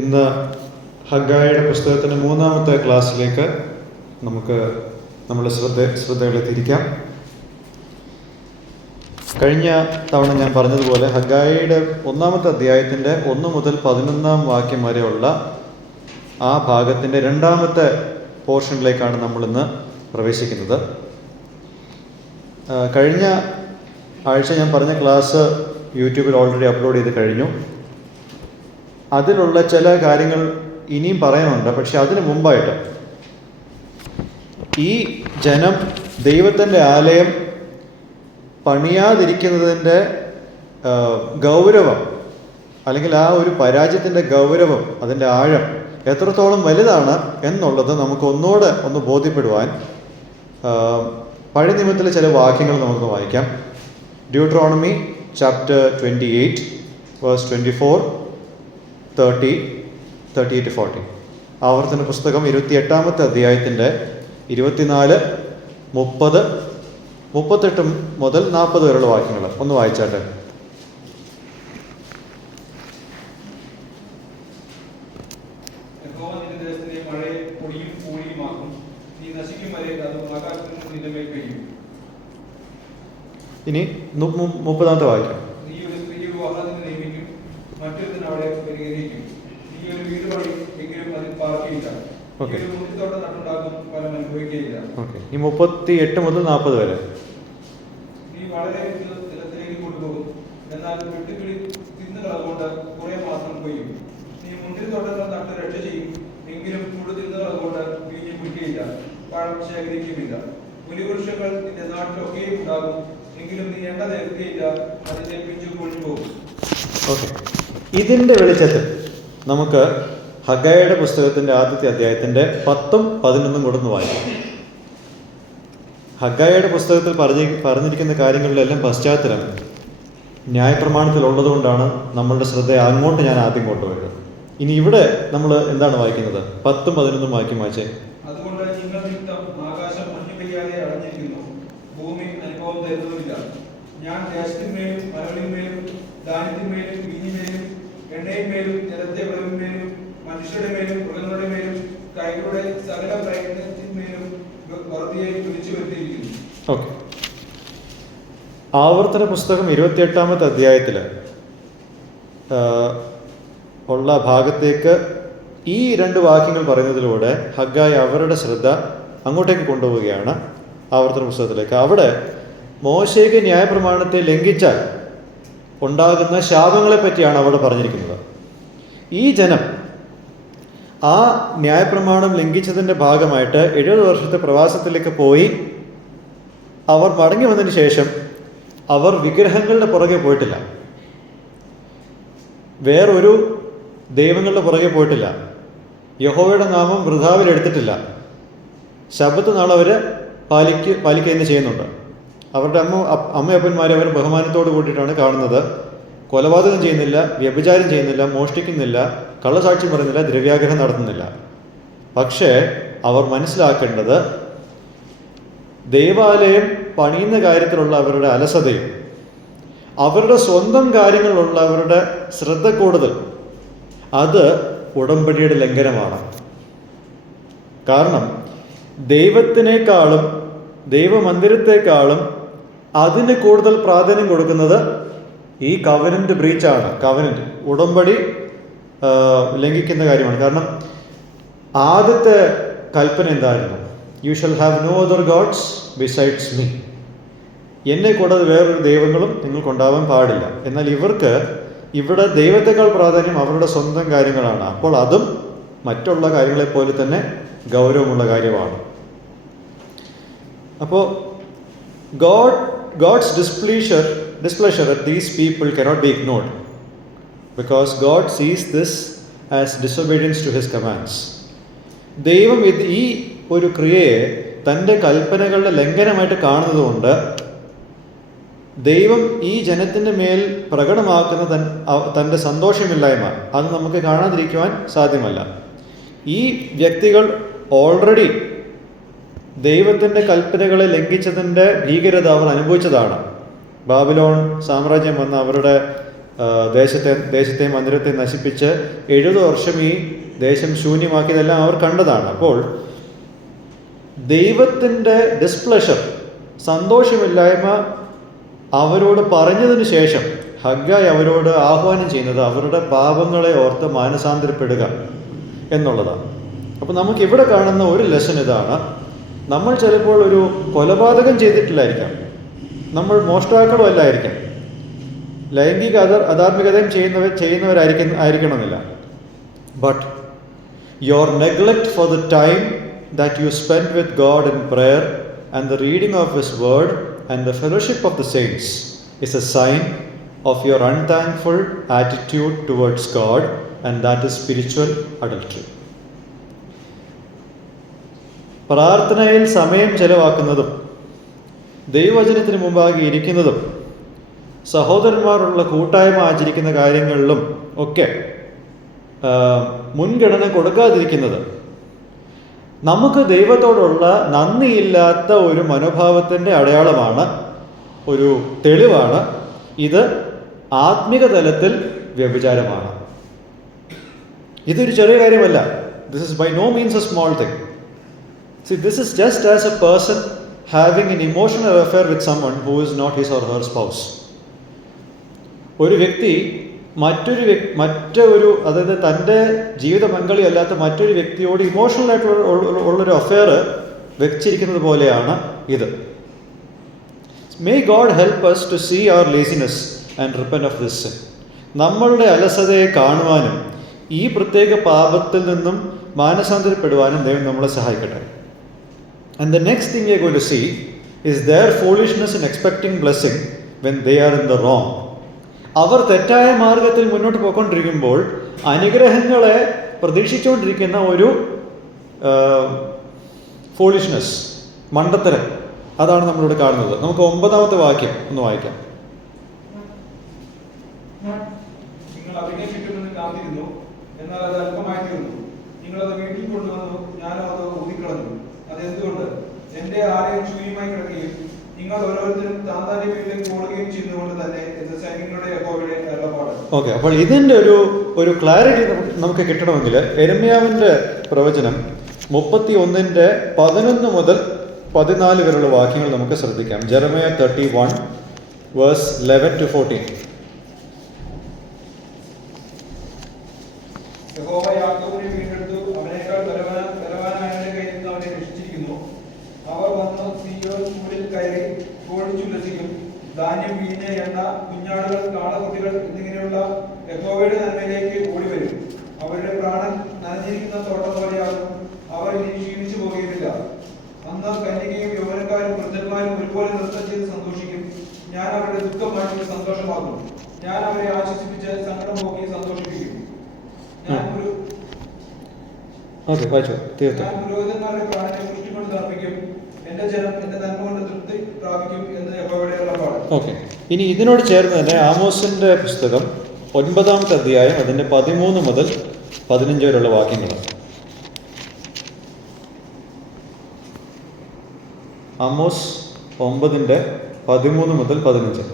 ഇന്ന് ഹഗ്ഗായിയുടെ പുസ്തകത്തിൻ്റെ 3-ാമത്തെ ക്ലാസ്സിലേക്ക് നമുക്ക് നമ്മുടെ ശ്രദ്ധകളെ തിരിക്കാം. കഴിഞ്ഞ തവണ ഞാൻ പറഞ്ഞതുപോലെ ഹഗ്ഗായിയുടെ 1-ാമത്തെ അധ്യായത്തിൻ്റെ 1 മുതൽ 11-ാം വാക്യം വരെയുള്ള ആ ഭാഗത്തിൻ്റെ 2-ാമത്തെ പോർഷനിലേക്കാണ് നമ്മളിന്ന് പ്രവേശിക്കുന്നത്. കഴിഞ്ഞ ആഴ്ച ഞാൻ പറഞ്ഞ ക്ലാസ് യൂട്യൂബിൽ ഓൾറെഡി അപ്ലോഡ് ചെയ്ത് കഴിഞ്ഞു. അതിലുള്ള ചില കാര്യങ്ങൾ ഇനിയും പറയാനുണ്ട്. പക്ഷെ അതിനു മുമ്പായിട്ട് ഈ ജനം ദൈവത്തിൻ്റെ ആലയം പണിയാതിരിക്കുന്നതിൻ്റെ ഗൗരവം, അല്ലെങ്കിൽ ആ ഒരു പരാജയത്തിൻ്റെ ഗൗരവം, അതിൻ്റെ ആഴം എത്രത്തോളം വലുതാണ് എന്നുള്ളത് നമുക്ക് ഒന്ന് ബോധ്യപ്പെടുവാൻ പഴയ നിയമത്തിലെ ചില വാക്യങ്ങൾ നമുക്ക് വായിക്കാം. Deuteronomy chapter 28 verse 24, 30, 38-40. ആവർത്തന പുസ്തകം 28-ാമത്തെ അധ്യായത്തിൻ്റെ 24, 30, 38 മുതൽ 40 വരെയുള്ള വാക്യങ്ങൾ ഒന്ന് വായിച്ചാട്ടെ. ഇനി 30-ാമത്തെ വാക്യം. ഈ 38 മുതൽ 40 വരെ. ഇതിന്റെ വെളിച്ചത്തിൽ നമുക്ക് ഹഗ്ഗായിയുടെ പുസ്തകത്തിന്റെ ആദ്യത്തെ അധ്യായത്തിന്റെ 10ഉം 11ഉം കൂടെ ഒന്ന് വായിക്കാം. ഹഗ്ഗായിയുടെ പുസ്തകത്തിൽ പറഞ്ഞിരിക്കുന്ന കാര്യങ്ങളിലെല്ലാം പശ്ചാത്തലം ന്യായപ്രമാണത്തിൽ ഉള്ളതുകൊണ്ടാണ് നമ്മളുടെ ശ്രദ്ധ അങ്ങോട്ട് ഞാൻ ആദ്യം കൊണ്ടുപോയത്. ഇനി ഇവിടെ നമ്മൾ എന്താണ് വായിക്കുന്നത്? 10ഉം 11ഉം വാക്യം വായിച്ചേ. ഞാൻ ദേശത്തിന്മേലും മലകളിന്മേലും ധാന്യത്തിന്മേലും വീഞ്ഞിന്മേലും എണ്ണയിന്മേലും ജലത്തെ വിളവിന്മേലും മനുഷ്യരുടെ മേലും മൃഗങ്ങളുടെ മേലും കൈകളുടെ സകല പ്രയത്നത്തിന്മേലും വറുതിയായി വിളിച്ചു വരുത്തിയിരിക്കുന്നു. ഓക്കെ. ആവർത്തന പുസ്തകം 28-ാമത്തെ അധ്യായത്തിൽ ഉള്ള ഭാഗത്തേക്ക് ഈ 2 വാക്യങ്ങൾ പറയുന്നതിലൂടെ ഹഗ്ഗായി അവരുടെ ശ്രദ്ധ അങ്ങോട്ടേക്ക് കൊണ്ടുപോവുകയാണ്, ആവർത്തന പുസ്തകത്തിലേക്ക്. അവിടെ മോശയ്ക്ക് ന്യായപ്രമാണത്തെ ലംഘിച്ചാൽ ഉണ്ടാകുന്ന ശാപങ്ങളെ പറ്റിയാണ് അവിടെ പറഞ്ഞിരിക്കുന്നത്. ഈ ജനം ആ ന്യായപ്രമാണം ലംഘിച്ചതിൻ്റെ ഭാഗമായിട്ട് 70 വർഷത്തെ പ്രവാസത്തിലേക്ക് പോയി. അവർ മടങ്ങി വന്നതിന് ശേഷം അവർ വിഗ്രഹങ്ങളുടെ പുറകെ പോയിട്ടില്ല, വേറൊരു ദൈവങ്ങളുടെ പുറകെ പോയിട്ടില്ല, യഹോവയുടെ നാമം വൃഥാവിലെടുത്തിട്ടില്ല, ശബ്ബത്ത് നാൾ അവർ പാലിക്കുക തന്നെ ചെയ്യുന്നുണ്ട്. അവരുടെ അമ്മയപ്പന്മാരെ അവർ ബഹുമാനത്തോട് കൂട്ടിയിട്ടാണ് കാണുന്നത്. കൊലപാതകം ചെയ്യുന്നില്ല, വ്യഭിചാരം ചെയ്യുന്നില്ല, മോഷ്ടിക്കുന്നില്ല, കള്ളസാക്ഷ്യം പറയുന്നില്ല, ദ്രവ്യാഗ്രഹം നടത്തുന്നില്ല. പക്ഷേ അവർ മനസ്സിലാക്കേണ്ടത് ദേവാലയം പണിയുന്ന കാര്യത്തിലുള്ള അവരുടെ അലസതയും അവരുടെ സ്വന്തം കാര്യങ്ങളിലുള്ള അവരുടെ ശ്രദ്ധ കൂടുതൽ, അത് ഉടമ്പടിയുടെ ലംഘനമാണ്. കാരണം ദൈവത്തിനേക്കാളും ദൈവമന്ദിരത്തെക്കാളും അതിന് കൂടുതൽ പ്രാധാന്യം കൊടുക്കുന്നത് ഈ കവനന്റ് ബ്രീച്ചാണ്. കവനന്റ്, ഉടമ്പടി ലംഘിക്കുന്ന കാര്യമാണ്. കാരണം ആദ്യത്തെ കൽപ്പന എന്തായിരുന്നു? You shall have no other gods besides me. എന്നെ കൂടാതെ വേറൊരു ദൈവങ്ങളും നിങ്ങൾക്കുണ്ടാവാൻ പാടില്ല. എന്നാൽ ഇവർക്ക് ഇവിടെ ദൈവത്തെക്കാൾ പ്രാധാന്യം അവരുടെ സ്വന്തം കാര്യങ്ങളാണ്. അപ്പോൾ അതും മറ്റുള്ള കാര്യങ്ങളെപ്പോലെ തന്നെ ഗൗരവമുള്ള കാര്യമാണ്. അപ്പോൾ God's displeasure at these people cannot be ignored, because God sees this as disobedience to his commands. ദൈവം ഈ ഒരു ക്രിയയെ തൻ്റെ കൽപ്പനകളുടെ ലംഘനമായിട്ട് കാണുന്നതുകൊണ്ട് ദൈവം ഈ ജനത്തിൻ്റെ മേൽ പ്രകടമാക്കുന്ന തൻ്റെ സന്തോഷമില്ലായ്മ അത് നമുക്ക് കാണാതിരിക്കുവാൻ സാധ്യമല്ല. ഈ വ്യക്തികൾ ഓൾറെഡി ദൈവത്തിൻ്റെ കൽപ്പനകളെ ലംഘിച്ചതിൻ്റെ ഭീകരത അവർ അനുഭവിച്ചതാണ്. ബാബിലോൺ സാമ്രാജ്യം വന്ന് അവരുടെ ദേശത്തെ മന്ദിരത്തെ നശിപ്പിച്ച് 70 വർഷം ഈ ദേശം ശൂന്യമാക്കിയതെല്ലാം അവർ കണ്ടതാണ്. അപ്പോൾ ദൈവത്തിൻ്റെ ഡിസ്പ്ലഷർ, സന്തോഷമില്ലായ്മ അവരോട് പറഞ്ഞതിന് ശേഷം ഹഗ്ഗായി അവരോട് ആഹ്വാനം ചെയ്യുന്നത് അവരുടെ പാപങ്ങളെ ഓർത്ത് മാനസാന്തരപ്പെടുക എന്നുള്ളതാണ്. അപ്പോൾ നമുക്കിവിടെ കാണുന്ന ഒരു ലെസൺ ഇതാണ്. നമ്മൾ ചിലപ്പോൾ ഒരു കൊലപാതകം ചെയ്തിട്ടില്ലായിരിക്കാം, നമ്മൾ മോഷ്ടാക്കളും അല്ലായിരിക്കാം, ലൈംഗിക അധാർമികതയും ആയിരിക്കണമെന്നില്ല. But your neglect for the time that you spend with God in prayer and the reading of His Word and the fellowship of the saints is a sign of your unthankful attitude towards God, and that is spiritual adultery. പ്രാർത്ഥനയിൽ സമയം ചെലവാക്കുന്നതും ദൈവവചനത്തിന് മുമ്പാകെ ഇരിക്കുന്നതും സഹോദരന്മാരുള്ള കൂട്ടായ്മ ആചരിക്കുന്ന കാര്യങ്ങളിലും ഒക്കെ മുൻഗണന കൊടുക്കാതിരിക്കുന്നത് നമുക്ക് ദൈവത്തോടുള്ള നന്ദിയില്ലാത്ത ഒരു മനോഭാവത്തിൻ്റെ അടയാളമാണ്, ഒരു തെളിവാണ്. ഇത് ആത്മിക തലത്തിൽ വ്യഭിചാരമാണ്. ഇതൊരു ചെറിയ കാര്യമല്ല. This is by no means a small thing. See, this is just as a person having an emotional affair with someone who is not his or her spouse. ഒരു വ്യക്തി മറ്റൊരു അതായത് തൻ്റെ ജീവിത പങ്കാളി അല്ലാത്ത മറ്റൊരു വ്യക്തിയോട് ഇമോഷണൽ ആയിട്ടുള്ളൊരു അഫെയർ വെച്ചിരിക്കുന്നത് പോലെയാണ് ഇത്. May God help us to see our laziness and repent of this sin. നമ്മളുടെ അലസതയെ കാണുവാനും ഈ പ്രത്യേക പാപത്തിൽ നിന്നും മാനസാന്തരപ്പെടുവാനും ദൈവം നമ്മളെ സഹായിക്കട്ടെ. And the next thing we are going to see is their foolishness in expecting blessing when they are in the wrong. അവർ തെറ്റായ മാർഗത്തിൽ മുന്നോട്ട് പോയിക്കൊണ്ടിരിക്കുമ്പോൾ അനുഗ്രഹങ്ങളെ പ്രതീക്ഷിച്ചുകൊണ്ടിരിക്കുന്ന ഒരു ഫോളിഷ്നെസ്, മണ്ടത്തരം, അതാണ് നമ്മളിവിടെ കാണുന്നത്. നമുക്ക് 9ാമത്തെ വാക്യം ഒന്ന് വായിക്കാം. നിങ്ങൾ അതിനെ കിട്ടുമെന്ന് കാത്തിരുന്നു, എന്നാൽ അത് അല്പമായി തീർന്നു. നിങ്ങളത് വീട്ടിൽ കൊണ്ടുവന്നു, ഞാനോ അത് ഊതിക്കളഞ്ഞു. അതെന്തുകൊണ്ട്? എന്റെ ആലയം ശൂന്യമായി കിടക്കുകയും നിങ്ങൾ ഓരോരുത്തരും താന്താന്റെ വീട്ടിലേക്ക് ഓടുകയും ചെയ്യുന്നതുകൊണ്ട് തന്നെ എന്ന് സൈന്യങ്ങളുടെ യഹോവയുടെ അരുളപ്പാട്. ഓക്കെ, അപ്പോൾ ഇതിൻ്റെ ഒരു ക്ലാരിറ്റി നമുക്ക് കിട്ടണമെങ്കിൽ യെരമ്യാവിൻ്റെ പ്രവചനം 31:11 മുതൽ 14 വരെയുള്ള വാക്യങ്ങൾ നമുക്ക് ശ്രദ്ധിക്കാം. Jeremiah 31 verse 11 to 14. യഹോവ യാക്കോബിനെ വീണ്ടെടുത്തു, അവനേക്കാൾ ബലവാനായവന്റെ കയ്യിൽ നിന്ന് അവനെ രക്ഷിച്ചിരിക്കുന്നു. അവർ വന്ന് സീയോൻ ചൂടിൽ കയറി ഘോഷിച്ചുല്ലസിക്കും. ധാന്യം, വീഞ്ഞ്, എണ്ണ, കുഞ്ഞാടുകൾ, കാളക്കുട്ടികൾ എന്നിങ്ങനെയുള്ള യഹോവയുടെ നന്മയിലേക്ക് ഓടിവരും. അവരുടെ പ്രാണൻ നനഞ്ഞിരിക്കുന്ന തോട്ടം പോലെയാകും. അവർ ഇനി ക്ഷീണിച്ചു പോകുകയില്ല. അന്ന് കന്യകയും യൗവനക്കാരും വൃദ്ധന്മാരും ഒരുപോലെ നൃത്തം ചെയ്ത് സന്തോഷിക്കും. ഞാൻ അവരുടെ ദുഃഖം മാറ്റി സന്തോഷമാക്കും. ഞാൻ അവരെ ആശ്വസിപ്പിച്ച് സങ്കടം പോക്കി സന്തോഷിപ്പിക്കും. ഞാൻ പുരോഹിതന്മാരുടെ പ്രാണനെ പുഷ്ടി കൊണ്ട് തർപ്പിക്കും. എന്റെ ജനം എന്റെ നന്മ കൊണ്ട് തൃപ്തി പ്രാപിക്കും എന്ന് യഹോവയുടെ അരുളപ്പാട്. ഓക്കെ, ഇനി ഇതിനോട് ചേർന്ന് തന്നെ ആമോസിന്റെ പുസ്തകം 9ാമത്തെ അധ്യായം അതിന്റെ 13 മുതൽ 15 വരെയുള്ള വാക്യങ്ങൾ. ആമോസ് 9:13 മുതൽ 15.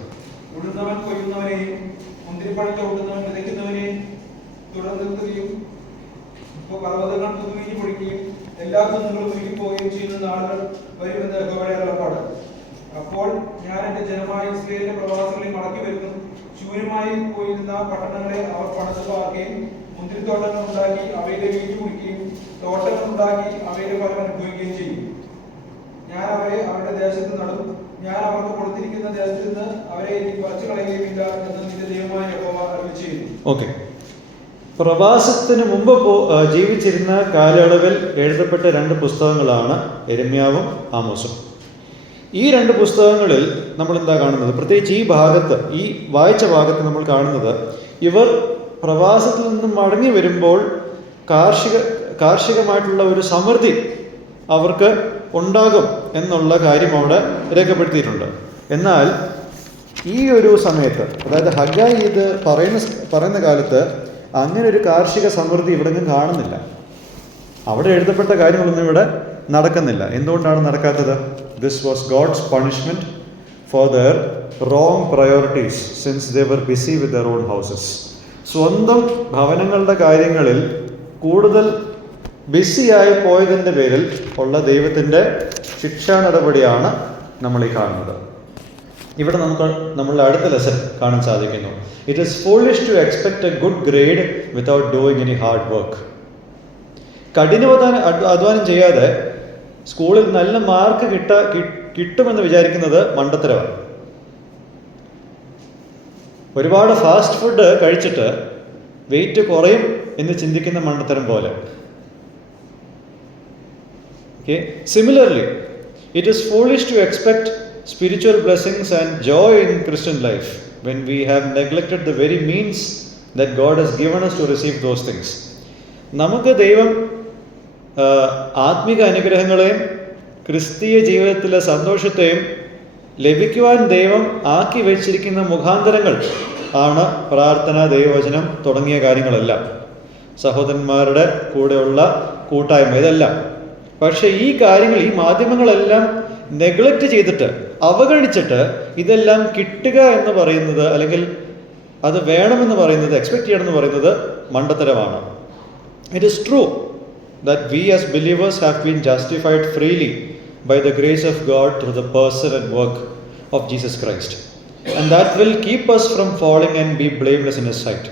ഉഴുന്നവൻ കൊയ്യുന്നവനെയും മുന്തിരിപ്പഴം ചവിട്ടുന്നവൻ വിതയ്ക്കുന്നവനെയും തുടർന്ന് നിർത്തുകയും പർവ്വതങ്ങൾ പുതുവീഞ്ഞു പൊടിക്കുകയും എല്ലാ കുന്നുകളും ഉരുകിപ്പോവുകയും ചെയ്യുന്ന നാളുകൾ വരുമെന്ന് യഹോവയുടെ അരുളപ്പാട്. അപ്പോൾ ഞാൻ എന്റെ ജനമായ ഇസ്രായേലിന്റെ പ്രവാസികളെ മടക്കി വരുന്നു. ശൂന്യമായി പോയിരുന്ന പട്ടണങ്ങളെ അവർ പണിത് പാർക്കുകയും മുന്തിരിത്തോട്ടങ്ങൾ ഉണ്ടാക്കി അവയുടെ വീഞ്ഞു കുടിക്കുകയും തോട്ടങ്ങൾ ഉണ്ടാക്കി അവയുടെ ഫലം അനുഭവിക്കുകയും ചെയ്യും. ഞാൻ അവരെ അവരുടെ ദേശത്ത് നടും. ഞാൻ അവർക്ക് കൊടുത്തിരിക്കുന്ന ദേശത്ത് നിന്ന് അവരെ പറിച്ചു കളയുകയുമില്ല എന്ന് നിന്റെ ദൈവമായ യഹോവ അരുളിച്ചെയ്യുന്നു. ഓക്കെ, പ്രവാസത്തിന് മുമ്പ് ജീവിച്ചിരുന്ന കാലയളവിൽ എഴുതപ്പെട്ട 2 പുസ്തകങ്ങളാണ് യെരമ്യാവും ആമോസും. ഈ 2 പുസ്തകങ്ങളിൽ നമ്മൾ എന്താ കാണുന്നത്? പ്രത്യേകിച്ച് ഈ ഭാഗത്ത്, ഈ വായിച്ച ഭാഗത്ത് നമ്മൾ കാണുന്നത് ഇവർ പ്രവാസത്തിൽ നിന്നും മടങ്ങി വരുമ്പോൾ കാർഷികമായിട്ടുള്ള ഒരു സമൃദ്ധി അവർക്ക് ഉണ്ടാകും എന്നുള്ള കാര്യം അവിടെ രേഖപ്പെടുത്തിയിട്ടുണ്ട്. എന്നാൽ ഈ ഒരു സമയത്ത്, അതായത് ഹഗ്ഗായി ഇത് പറയുന്ന കാലത്ത് അങ്ങനെ ഒരു കാർഷിക സമൃദ്ധി ഇവിടെ നിന്നും കാണുന്നില്ല. അവിടെ എഴുതപ്പെട്ട കാര്യങ്ങളൊന്നും ഇവിടെ നടക്കുന്നില്ല. എന്തുകൊണ്ടാണ് നടക്കാത്തത്? This was God's punishment for their wrong priorities since they were busy with their own houses. സ്വന്തം ഭവനങ്ങളുടെ കാര്യങ്ങളിൽ കൂടുതൽ ബിസിയായി പോയതിൻ്റെ പേരിൽ ഉള്ള ദൈവത്തിൻ്റെ ശിക്ഷാ നടപടിയാണ് നമ്മൾ ഈ കാണുന്നത്. ഇവിടെ നമുക്ക് നമ്മളുടെ അടുത്ത ലെസൺ കാണാൻ സാധിക്കുന്നു. It is foolish to expect a good grade without doing any hard work. അധ്വാനം ചെയ്യാതെ സ്കൂളിൽ നല്ല മാർക്ക് കിട്ടുമെന്ന് വിചാരിക്കുന്നത് മണ്ടത്തരമാണ്. ഒരുപാട് ഫാസ്റ്റ് ഫുഡ് കഴിച്ചിട്ട് വെയിറ്റ് കുറയും എന്ന് ചിന്തിക്കുന്ന മണ്ടത്തരം പോലെ. Similarly, it is foolish to expect spiritual blessings and joy in Christian life when we have neglected the very means that God has given us to receive those things. നമുക്ക് ദൈവം ആത്മിക അനുഗ്രഹങ്ങളെയും ക്രിസ്തീയ ജീവിതത്തിലെ സന്തോഷത്തെയും ലഭിക്കുവാൻ ദൈവം ആക്കി വെച്ചിരിക്കുന്ന മുഖാന്തരങ്ങൾ ആണ് പ്രാർത്ഥന, ദൈവവചനം തുടങ്ങിയ കാര്യങ്ങളെല്ലാം, സഹോദരന്മാരുടെ കൂടെയുള്ള കൂട്ടായ്മ, ഇതെല്ലാം. പക്ഷേ ഈ കാര്യങ്ങൾ, ഈ മാധ്യമങ്ങളെല്ലാം നെഗ്ലക്റ്റ് ചെയ്തിട്ട്, അവഗണിച്ചിട്ട് ഇതെല്ലാം കിട്ടുക എന്ന് പറയുന്നത്, അല്ലെങ്കിൽ അത് വേണമെന്ന് പറയുന്നത്, എക്സ്പെക്റ്റ് ചെയ്യണമെന്ന് പറയുന്നത് മണ്ടത്തരമാണ്. It is true that we as believers have been justified freely by the grace of God through the person and work of Jesus Christ, and that will keep us from falling and be blameless in His sight.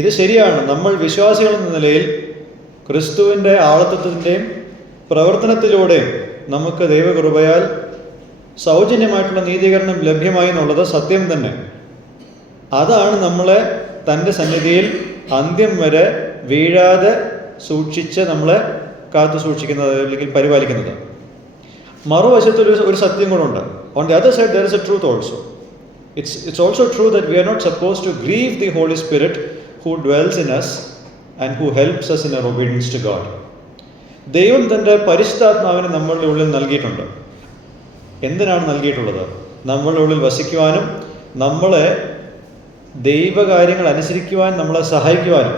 ഇത് ശരിയാണ്. നമ്മൾ വിശ്വാസികൾ എന്ന നിലയിൽ ക്രിസ്തുവിൻ്റെ ആളത്വത്തിൻ്റെയും പ്രവർത്തനത്തിലൂടെയും നമുക്ക് ദൈവകൃപയാൽ സൗജന്യമായിട്ടുള്ള നീതീകരണം ലഭ്യമായി എന്നുള്ളത് സത്യം തന്നെ. അതാണ് നമ്മളെ തൻ്റെ സന്നിധിയിൽ അന്ത്യം വരെ വീഴാതെ സൂക്ഷിച്ച് നമ്മളെ കാത്തു സൂക്ഷിക്കുന്നത്, അല്ലെങ്കിൽ പരിപാലിക്കുന്നത്. മറുവശത്ത് ഒരു സത്യം കൂടെ. On the other side there is a truth also. It's also true that we are not suppose to grieve the Holy Spirit who dwells in us and who helps us in our obedience to God. ദൈവം തൻ്റെ പരിശുദ്ധാത്മാവിനെ നമ്മളുടെ ഉള്ളിൽ നൽകിയിട്ടുണ്ട്. എന്തിനാണ് നൽകിയിട്ടുള്ളത്? നമ്മളുടെ ഉള്ളിൽ വസിക്കുവാനും നമ്മളെ ദൈവകാര്യങ്ങൾ അനുസരിക്കുവാൻ നമ്മളെ സഹായിക്കുവാനും.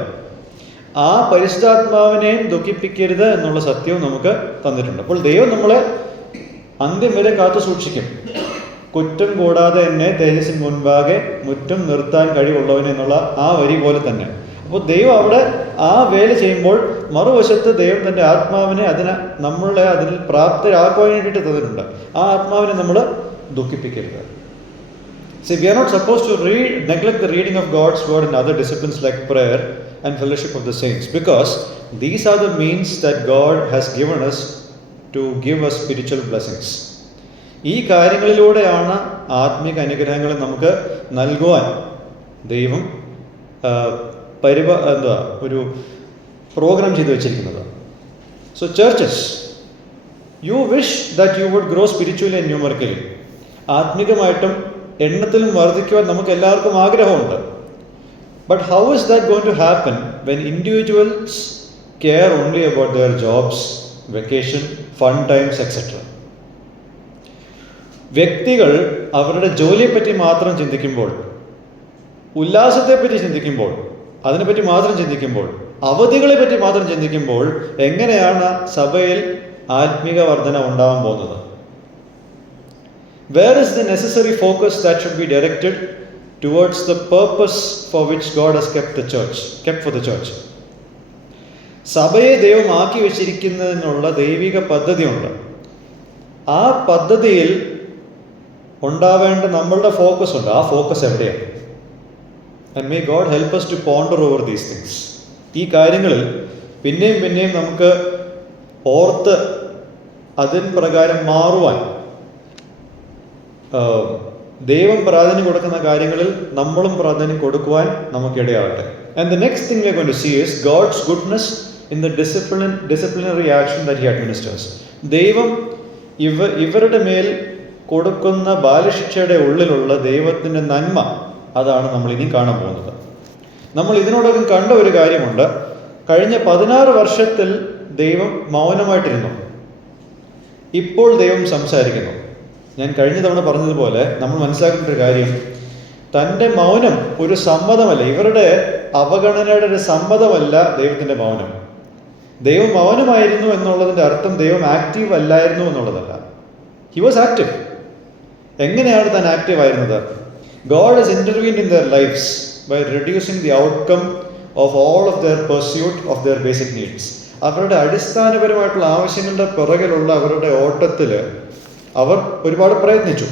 ആ പരിശുദ്ധാത്മാവിനെയും ദുഃഖിപ്പിക്കരുത് എന്നുള്ള സത്യവും നമുക്ക് തന്നിട്ടുണ്ട്. അപ്പോൾ ദൈവം നമ്മളെ അന്ത്യം വരെ കാത്തു സൂക്ഷിക്കും. കുറ്റം കൂടാതെ എന്നെ തേജസ്സിന് മുൻപാകെ മുറ്റം നിർത്താൻ കഴിവുള്ളവൻ എന്നുള്ള ആ വരി പോലെ തന്നെ. അപ്പോൾ ദൈവം അവിടെ ആ വേല ചെയ്യുമ്പോൾ മറുവശത്ത് ദൈവം തൻ്റെ ആത്മാവിനെ നമ്മളെ അതിൽ പ്രാപ്തരാക്കുവാൻ വേണ്ടിയിട്ട് തന്നിട്ടുണ്ട്. ആ ആത്മാവിനെ നമ്മൾ ദുഃഖിപ്പിക്കരുത്. See, we are not supposed to neglect the reading of God's word and other disciplines like prayer and fellowship of the saints, because these are the means that God has given us to give us spiritual blessings. ഈ കാര്യങ്ങളിലൂടെയാണ് ആത്മിക അനുഗ്രഹങ്ങൾ നമുക്ക് നൽകുവാൻ ദൈവം ഒരു programme ചെയ്തു വെച്ചിരിക്കുന്നത്. So churches, you wish that you would grow spiritually and numerically. ആത്മികമായിട്ടും എണ്ണത്തിലും വർദ്ധിക്കുവാൻ നമുക്ക് എല്ലാവർക്കും ആഗ്രഹമുണ്ട്. But how is that going to happen when individuals care only about their jobs, vacation, fun times, etc.? വ്യക്തികൾ അവരുടെ ജോലിയെപ്പറ്റി മാത്രം ചിന്തിക്കുമ്പോൾ, ഉല്ലാസത്തെപ്പറ്റി ചിന്തിക്കുമ്പോൾ, അതിനെപ്പറ്റി മാത്രം ചിന്തിക്കുമ്പോൾ, അവധികളെ പറ്റി മാത്രം ചിന്തിക്കുമ്പോൾ എങ്ങനെയാണ് സഭയിൽ ആത്മിക വർധന ഉണ്ടാവാൻ പോകുന്നത്? Where is the necessary focus that should be directed towards the purpose for which God has kept for the church? സഭയെ ദൈവം ആക്കി വെച്ചിരിക്കുന്നതിനുള്ള ദൈവിക പദ്ധതിയുണ്ട്. ആ പദ്ധതിയിൽ ഉണ്ടാവേണ്ട നമ്മളുടെ ഫോക്കസ് ഉണ്ട്. ആ ഫോക്കസ് എവിടെയാണ്? And may God help us to ponder over these things. ഈ കാര്യങ്ങളിൽ പിന്നെയും പിന്നെയും നമുക്ക് ഓർത്ത് അതിന് പ്രകാരം മാറുവാൻ ദൈവം പ്രാധാന്യം കൊടുക്കുന്ന കാര്യങ്ങളിൽ നമ്മളും പ്രാധാന്യം കൊടുക്കുവാൻ നമുക്കിടയാകട്ടെ. And the next thing we are going to see is God's goodness in the disciplinary action that He administers. ദൈവം ഇവരുടെ മേൽ കൊടുക്കുന്ന ബാലശിക്ഷയുടെ ഉള്ളിലുള്ള ദൈവത്തിൻ്റെ നന്മ, അതാണ് നമ്മൾ ഇനി കാണാൻ പോകുന്നത്. നമ്മൾ ഇതിനോടകം കണ്ട ഒരു കാര്യമുണ്ട്. കഴിഞ്ഞ 16 വർഷത്തിൽ ദൈവം മൗനമായിട്ടിരുന്നു. ഇപ്പോൾ ദൈവം സംസാരിക്കുന്നു. ഞാൻ കഴിഞ്ഞ തവണ പറഞ്ഞതുപോലെ നമ്മൾ മനസ്സിലാക്കേണ്ട ഒരു കാര്യം, തൻ്റെ മൗനം ഒരു സമ്മതമല്ല, ഇവരുടെ അവഗണനയുടെ ഒരു സമ്മതമല്ല ദൈവത്തിൻ്റെ മൗനം. ദൈവം മൗനമായിരുന്നു എന്നുള്ളതിൻ്റെ അർത്ഥം ദൈവം ആക്റ്റീവ് അല്ലായിരുന്നു എന്നുള്ളതല്ല. He was active. എങ്ങനെയാണ് താൻ ആക്റ്റീവ് ആയിരുന്നത്? God has intervened in their lives by reducing the outcome of all of their pursuit of their basic needs. അവരുടെ അടിസ്ഥാനപരമായിട്ടുള്ള ആവശ്യങ്ങളുടെ പിറകിലുള്ള അവരുടെ ഓട്ടത്തിൽ അവർ ഒരുപാട് പ്രയത്നിച്ചു.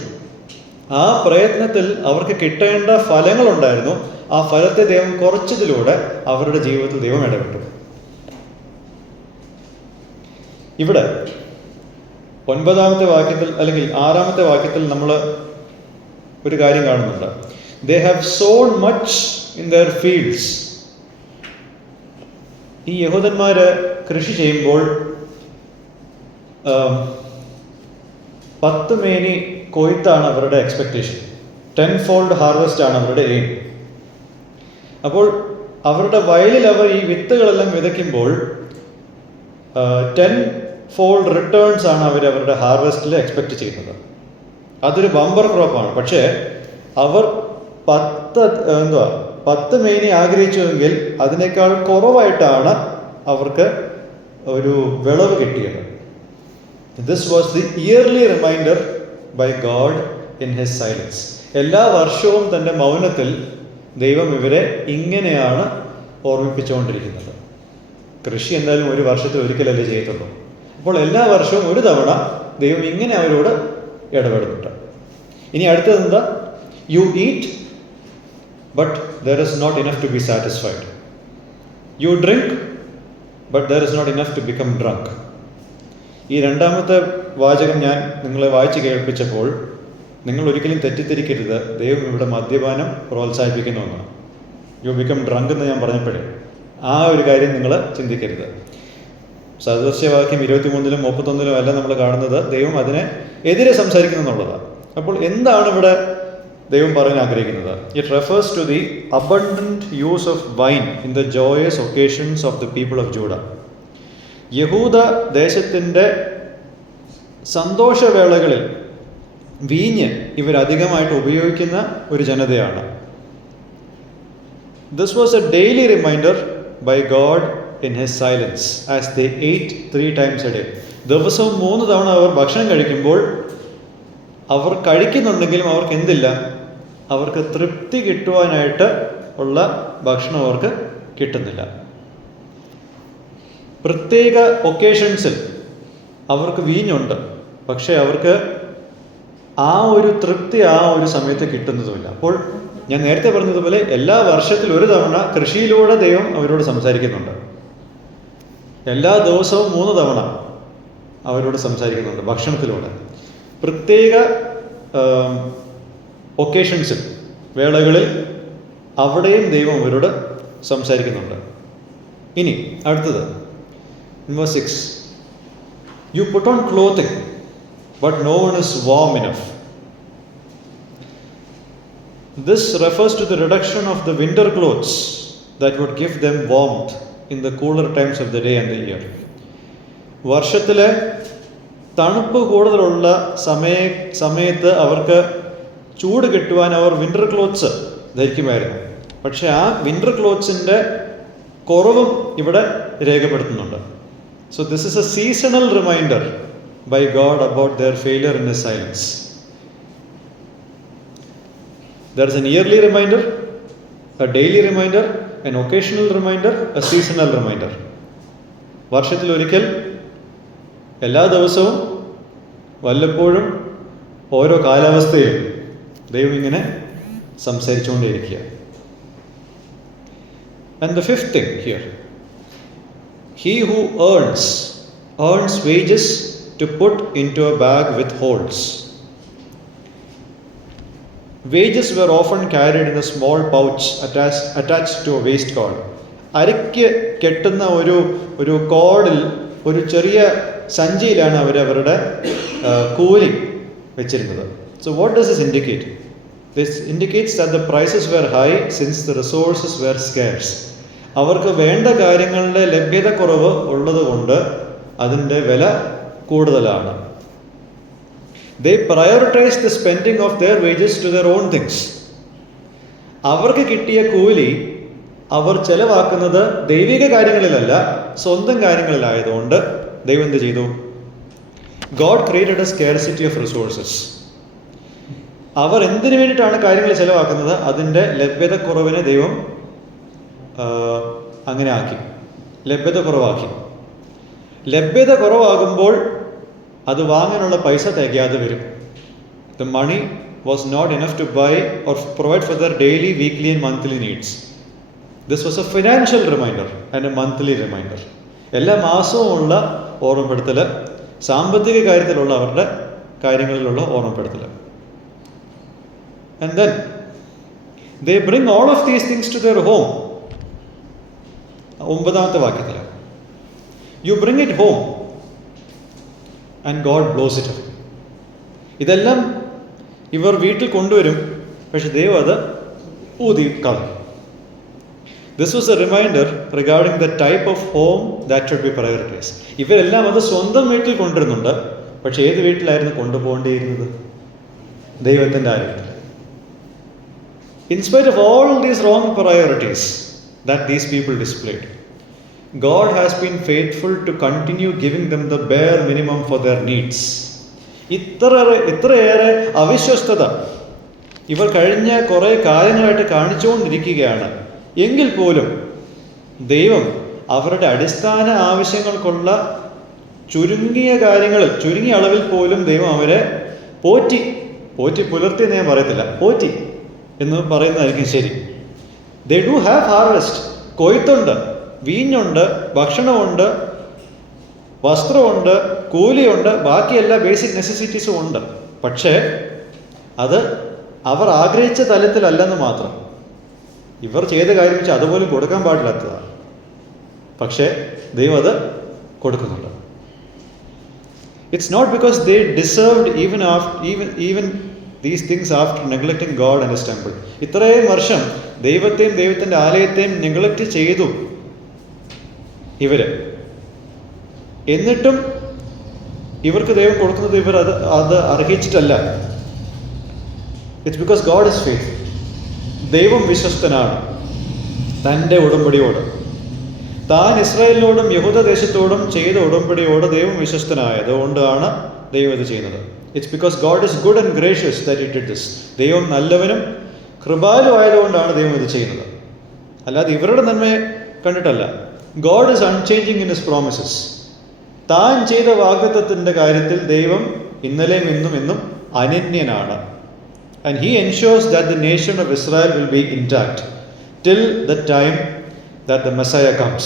ആ പ്രയത്നത്തിൽ അവർക്ക് കിട്ടേണ്ട ഫലങ്ങളുണ്ടായിരുന്നു. ആ ഫലത്തെ ദൈവം കുറച്ചതിലൂടെ അവരുടെ ജീവിതത്തിൽ ദൈവം ഇടപെട്ടു. ഇവിടെ 9-ാമത്തെ വാക്യത്തിൽ അല്ലെങ്കിൽ 6-ാമത്തെ വാക്യത്തിൽ നമ്മൾ ഒരു കാര്യം കാണുന്നുണ്ട്. They have sown much in their fields. ഈ യഹൂദന്മാര് കൃഷി ചെയ്യുമ്പോൾ 10 മേനി കൊയ്ത്താണ് അവരുടെ എക്സ്പെക്റ്റേഷൻ. 10-fold ഹാർവെസ്റ്റ് ആണ് അവരുടെ എയിം. അപ്പോൾ അവരുടെ വയലിൽ അവർ ഈ വിത്തുകളെല്ലാം വിതയ്ക്കുമ്പോൾ 10-fold റിട്ടേൺസ് ആണ് അവരുടെ ഹാർവെസ്റ്റിൽ എക്സ്പെക്റ്റ് ചെയ്യുന്നത്. അതൊരു ബമ്പർ ക്രോപ്പാണ്. പക്ഷേ അവർ 10 മേനി ആഗ്രഹിച്ചുവെങ്കിൽ അതിനേക്കാൾ കുറവായിട്ടാണ് അവർക്ക് ഒരു വിളവ് കിട്ടിയത്. This was the early reminder by God in his silence. എല്ലാ വർഷവും തൻ്റെ മൗനത്തിൽ ദൈവം ഇവരെ ഇങ്ങനെയാണ് ഓർമ്മിപ്പിച്ചുകൊണ്ടിരിക്കുന്നത്. കൃഷി എന്തായാലും ഒരു വർഷത്തിൽ ഒരിക്കലല്ലേ ചെയ്യത്തുള്ളൂ. അപ്പോൾ എല്ലാ വർഷവും ഒരു തവണ ദൈവം ഇങ്ങനെ അവരോട് ഇടപെടുന്നുണ്ട്. ഇനി അടുത്തത് എന്താ? You eat but there is not enough to be satisfied. You drink but there is not enough to become drunk. ഈ 2-ാമത്തെ വാചകം ഞാൻ നിങ്ങളെ വായിച്ച് കേൾപ്പിച്ചപ്പോൾ നിങ്ങൾ ഒരിക്കലും തെറ്റിദ്ധരിക്കരുത്, ദൈവം ഇവിടെ മദ്യപാനം പ്രോത്സാഹിപ്പിക്കുന്നുവെന്നാണ്. യു ബിക്കം ഡ്രങ്ക് എന്ന് ഞാൻ പറഞ്ഞപ്പോഴേ ആ ഒരു കാര്യം നിങ്ങൾ ചിന്തിക്കരുത്. സദൃശ്യവാക്യം 23-ലും 31-ലും അല്ല നമ്മൾ കാണുന്നത് ദൈവം അതിനെ എതിരെ സംസാരിക്കുന്നു എന്നുള്ളതാണ്. അപ്പോൾ എന്താണ് ഇവിടെ ദൈവം പറയാൻ ആഗ്രഹിക്കുന്നത്? It refers to the abundant use of wine in the joyous occasions of the people of Judah. യഹൂദ ദേശത്തിൻ്റെ സന്തോഷവേളകളിൽ വീഞ്ഞ് ഇവരധികമായിട്ട് ഉപയോഗിക്കുന്ന ഒരു ജനതയാണ്. This was a daily reminder by God in his silence as they ate 3 times a day. ദിവസവും 3 തവണ അവർ ഭക്ഷണം കഴിക്കുമ്പോൾ അവർ കഴിക്കുന്നുണ്ടെങ്കിലും അവർക്ക് എന്തില്ല? അവർക്ക് തൃപ്തി കിട്ടുവാനായിട്ട് ഉള്ള ഭക്ഷണം അവർക്ക് കിട്ടുന്നില്ല. പ്രത്യേക ഒക്കേഷൻസിൽ അവർക്ക് വീഞ്ഞുണ്ട്, പക്ഷേ അവർക്ക് ആ ഒരു തൃപ്തി ആ ഒരു സമയത്ത് കിട്ടുന്നതുമില്ല. അപ്പോൾ ഞാൻ നേരത്തെ പറഞ്ഞതുപോലെ എല്ലാ വർഷത്തിൽ ഒരു തവണ കൃഷിയിലൂടെ ദൈവം അവരോട് സംസാരിക്കുന്നുണ്ട്. എല്ലാ ദിവസവും 3 തവണ അവരോട് സംസാരിക്കുന്നുണ്ട് ഭക്ഷണത്തിലൂടെ. പ്രത്യേക ഒക്കേഷൻസിൽ വേളകളിൽ അവിടെയും ദൈവം അവരോട് സംസാരിക്കുന്നുണ്ട്. ഇനി അടുത്തത് Verse 6. You put on clothing, but no one is warm enough. This refers to the reduction of the winter clothes that would give them warmth in the cooler times of the day and the year. വർഷത്തിലെ തണുപ്പ് കൂടുതലുള്ള സമയത്ത് അവർക്ക് ചൂട് കിട്ടുവാൻ അവർ winter clothes ധരിക്കുമായിരുന്നു. പക്ഷേ ആ winter ക്ലോത്ത്സിൻ്റെ കുറവും ഇവിടെ രേഖപ്പെടുത്തുന്നുണ്ട്. So this is a seasonal reminder by God about their failure in His silence. There is an yearly reminder, a daily reminder, an occasional reminder, a seasonal reminder. വർഷത്തിൽ ഒരിക്കൽ, എല്ലാ ദിവസവും, വല്ലപ്പോഴും, ഓരോ കാലാവസ്ഥയിലും ദൈവം ഇങ്ങനെ സംസാരിച്ചുകൊണ്ടേയിരിക്കുക. And the 5th thing here, he who earns wages to put into a bag with holes. Wages were often carried in a small pouch attached to a waist cord. അരയ്ക്ക് കെട്ടുന്ന ഒരു കോഡിൽ ഒരു ചെറിയ സഞ്ചിയിലാണ് അവരുടെ കൂലി വെച്ചിരുന്നത്. So what does this indicate? This indicates that the prices were high since the resources were scarce. അവർക്ക് വേണ്ട കാര്യങ്ങളുടെ ലഭ്യത കുറവ് ഉള്ളതുകൊണ്ട് അതിൻ്റെ വില കൂടുതലാണ്. They prioritize the spending of their wages to their own things. അവർക്ക് കിട്ടിയ കൂലി അവർ ചെലവാക്കുന്നത് ദൈവിക കാര്യങ്ങളിലല്ല, സ്വന്തം കാര്യങ്ങളിലായതുകൊണ്ട് ദൈവം എന്ത് ചെയ്തു? God created a scarcity of resources. അവർ എന്തിനു വേണ്ടിയിട്ടാണ് കാര്യങ്ങൾ ചെലവാക്കുന്നത്, അതിൻ്റെ ലഭ്യത കുറവിനെ ദൈവം അങ്ങനെ ആക്കി, ലഭ്യത കുറവാക്കി. ലഭ്യത കുറവാകുമ്പോൾ അത് വാങ്ങാനുള്ള പൈസ തികയാതെ വരും. The money was not enough to buy or provide for their daily, weekly and monthly needs. This was a financial reminder and a monthly reminder. എല്ലാ മാസവും ഉള്ള ഓർമ്മപ്പെടുത്തൽ, സാമ്പത്തിക കാര്യത്തിലുള്ള അവരുടെ കാര്യങ്ങളിലുള്ള ഓർമ്മപ്പെടുത്തൽ. And then they bring all of these things to their home. 9ാമത്തെ വാക്യത്തിൽ, you bring it home and God blows it up. ഇതെല്ലാം ഇവർ വീട്ടിൽ കൊണ്ടുവരും, പക്ഷെ ദൈവം അത് ഊതി കളയും. This was a reminder regarding the type of home that should be prioritized. ഇവരെല്ലാം അത് സ്വന്തം വീട്ടിൽ കൊണ്ടുവരുന്നുണ്ട്, പക്ഷെ ഏത് വീട്ടിലായിരുന്നു കൊണ്ടുപോകേണ്ടിയിരുന്നത്? ദൈവത്തിൻ്റെ ആലയത്തിൽ. In spite of all these wrong priorities that these people displayed, God has been faithful to continue giving them the bare minimum for their needs. ഇത്രയേറെ അവിശ്വസ്തത ഇവർ കഴിഞ്ഞ കുറേ കാലങ്ങളായിട്ട് കാണിച്ചുകൊണ്ടിരിക്കുകയാണ്. എങ്കിൽ പോലും ദൈവം അവരുടെ അടിസ്ഥാന ആവശ്യങ്ങൾക്കുള്ള ചുരുങ്ങിയ കാര്യങ്ങളിൽ, ചുരുങ്ങിയ അളവിൽ പോലും ദൈവം അവരെ പോറ്റി പുലർത്തി എന്ന് ഞാൻ പറയത്തില്ല, പോറ്റി എന്ന് പറയുന്നതായിരിക്കും ശരി. They do have harvest. കൊയ്ത്തുണ്ട്, വീഞ്ഞുണ്ട്, ഭക്ഷണമുണ്ട്, വസ്ത്രമുണ്ട്, കൂലിയുണ്ട്, ബാക്കി എല്ലാ ബേസിക് നെസസിറ്റീസും ഉണ്ട്. പക്ഷേ അത് അവർ ആഗ്രഹിച്ച തലത്തിലല്ലെന്ന് മാത്രം. ഇവർ ചെയ്ത കാര്യം വെച്ചാൽ അതുപോലും കൊടുക്കാൻ പാടില്ലാത്തതാണ്. പക്ഷേ ദൈവം അത് കൊടുക്കുന്നുണ്ട്. It's not because they deserved even these things after neglecting God and his temple. ഇത്രയും വർഷം ദൈവത്തെയും ദൈവത്തിൻ്റെ ആലയത്തെയും നെഗ്ലക്റ്റ് ചെയ്തു ഇവര്. എന്നിട്ടും ഇവർക്ക് ദൈവം കൊടുക്കുന്നത് ഇവർ അത് അർഹിച്ചിട്ടല്ല. It's because God is faithful. ദൈവം വിശ്വസ്തനാണ് തൻ്റെ ഉടമ്പടിയോട്. താൻ ഇസ്രായേലിനോടും യഹൂദദേശത്തോടും ചെയ്ത ഉടമ്പടിയോട് ദൈവം വിശ്വസ്തനായതുകൊണ്ടാണ് ദൈവം ഇത് ചെയ്യുന്നത്. It's because God is good and gracious that he did this. ദൈവം നല്ലവനും കൃപാലുവായതുകൊണ്ടാണ് ദൈവം ഇത് ചെയ്യുന്നത്, അല്ലാതെ ഇവരുടെ നന്മയെ കണ്ടിട്ടല്ല. God is unchanging in his promises. താൻ ചെയ്ത വാഗ്ദത്തത്തിൻ്റെ കാര്യത്തിൽ ദൈവം ഇന്നലെയും ഇന്നും എന്നും അനന്യനാണ്. And he ensures that the nation of Israel will be intact till the time that the Messiah comes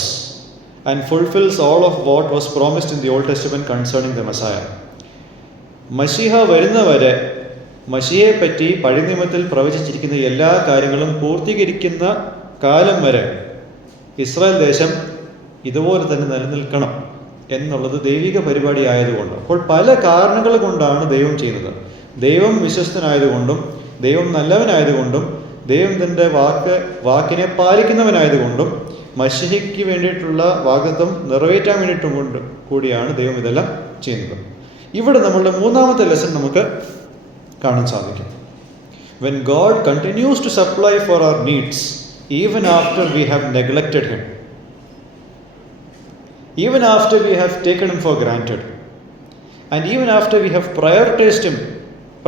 and fulfills all of what was promised in the Old Testament concerning the Messiah. മശീഹ വരുന്നവരെ മശീഹയെ പറ്റി പഴയ നിയമത്തിൽ പ്രവചിച്ചിരിക്കുന്ന എല്ലാ കാര്യങ്ങളും പൂർത്തീകരിക്കുന്ന കാലം വരെ Israel ദേശം ഇതുപോലെ തന്നെ നിലനിൽക്കണം എന്നുള്ളത് ദൈവിക പരിപാടി ആയതുകൊണ്ട്. അപ്പോൾ പല കാരണങ്ങൾ കൊണ്ടാണ് ദൈവം ചെയ്യുന്നത്. ദൈവം വിശ്വസ്തനായതുകൊണ്ടും ദൈവം നല്ലവനായതുകൊണ്ടും ദൈവം തൻ്റെ വാക്കിനെ പാലിക്കുന്നവനായതുകൊണ്ടും മശീഹയ്ക്ക് വേണ്ടിയിട്ടുള്ള വാഗ്ദത്തം നിറവേറ്റാൻ വേണ്ടിയിട്ടും കൊണ്ട് കൂടിയാണ് ദൈവം ഇതെല്ലാം ചെയ്യുന്നത്. ഇവിടെ നമ്മളുടെ 3ാമത്തെ ലെസൺ നമുക്ക് കാണാൻ സാധിക്കും. When God continues to supply for our needs even after we have neglected Him, even after we have taken Him for granted, and even after we have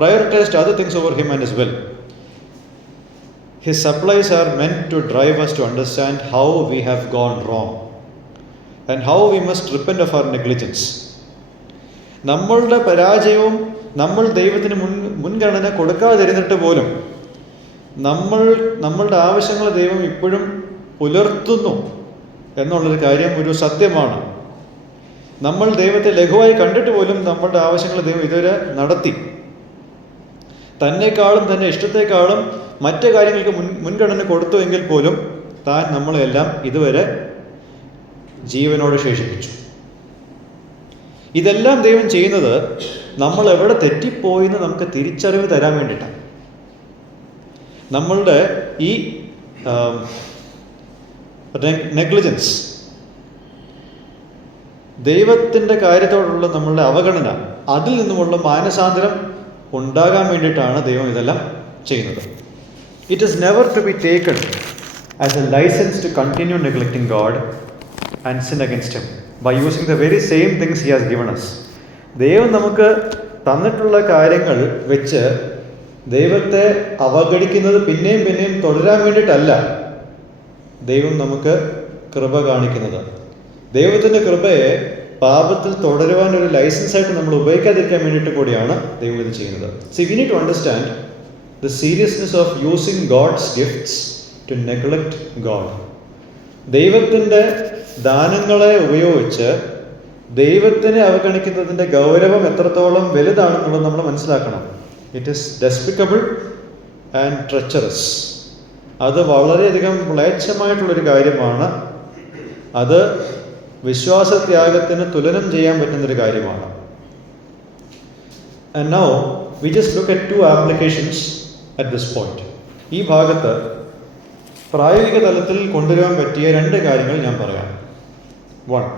prioritized other things over Him and His will, His supplies are meant to drive us to understand how we have gone wrong and how we must repent of our negligence. നമ്മളുടെ പരാജയവും നമ്മൾ ദൈവത്തിന് മുൻഗണന കൊടുക്കാതിരുന്നിട്ട് പോലും നമ്മളുടെ ആവശ്യങ്ങൾ ദൈവം ഇപ്പോഴും പുലർത്തുന്നു എന്നുള്ളൊരു കാര്യം ഒരു സത്യമാണ്. നമ്മൾ ദൈവത്തെ ലഘുവായി കണ്ടിട്ട് പോലും നമ്മളുടെ ആവശ്യങ്ങൾ ദൈവം ഇതുവരെ നടത്തി. തന്നെക്കാളും തന്നെ ഇഷ്ടത്തെക്കാളും മറ്റ് കാര്യങ്ങൾക്ക് മുൻഗണന കൊടുത്തു എങ്കിൽ പോലും താൻ നമ്മളെല്ലാം ഇതുവരെ ജീവനോടെ ശേഷിപ്പിച്ചു. ഇതെല്ലാം ദൈവം ചെയ്യുന്നത് നമ്മൾ എവിടെ തെറ്റിപ്പോയിന്ന് നമുക്ക് തിരിച്ചറിവ് തരാൻ വേണ്ടിയിട്ടാണ്. നമ്മളുടെ ഈ നെഗ്ലിജൻസ്, ദൈവത്തിൻ്റെ കാര്യത്തോടുള്ള നമ്മളുടെ അവഗണന, അതിൽ നിന്നുമുള്ള മാനസാന്തരം ഉണ്ടാകാൻ വേണ്ടിയിട്ടാണ് ദൈവം ഇതെല്ലാം ചെയ്യുന്നത്. It is never to be taken as a licence to continue neglecting God and sin against him by using the very same things He has given us. ദൈവം നമുക്ക് തന്നിട്ടുള്ള കാര്യങ്ങൾ വെച്ച് ദൈവത്തെ അവഗണിക്കുന്നത് പിന്നെയും പിന്നെയും തുടരാൻ വേണ്ടിയിട്ടല്ല ദൈവം നമുക്ക് കൃപ കാണിക്കുന്നത്. ദൈവത്തിൻ്റെ കൃപയെ പാപത്തിൽ തുടരുവാൻ ഒരു ലൈസൻസായിട്ട് നമ്മൾ ഉപയോഗിക്കാതിരിക്കാൻ വേണ്ടിയിട്ട് കൂടിയാണ് ദൈവം ഇത് ചെയ്യുന്നത്. See we need to understand the seriousness of using God's gifts to neglect God. ദൈവത്തിൻ്റെ ദാനങ്ങളെ ഉപയോഗിച്ച് ദൈവത്തിനെ അവഗണിക്കുന്നതിൻ്റെ ഗൗരവം എത്രത്തോളം വലുതാണെന്നുള്ളത് നമ്മൾ മനസ്സിലാക്കണം. It is despicable and treacherous. അത് വളരെയധികം മ്ലേച്ഛമായിട്ടുള്ളൊരു കാര്യമാണ്. അത് വിശ്വാസത്യാഗത്തിന് തുലനം ചെയ്യാൻ പറ്റുന്നൊരു കാര്യമാണ്. And now we just look at 2 applications at this point. ഈ ഭാഗത്ത് പ്രായോഗിക തലത്തിൽ കൊണ്ടുവരാൻ പറ്റിയ 2 കാര്യങ്ങൾ ഞാൻ പറയാം. 1.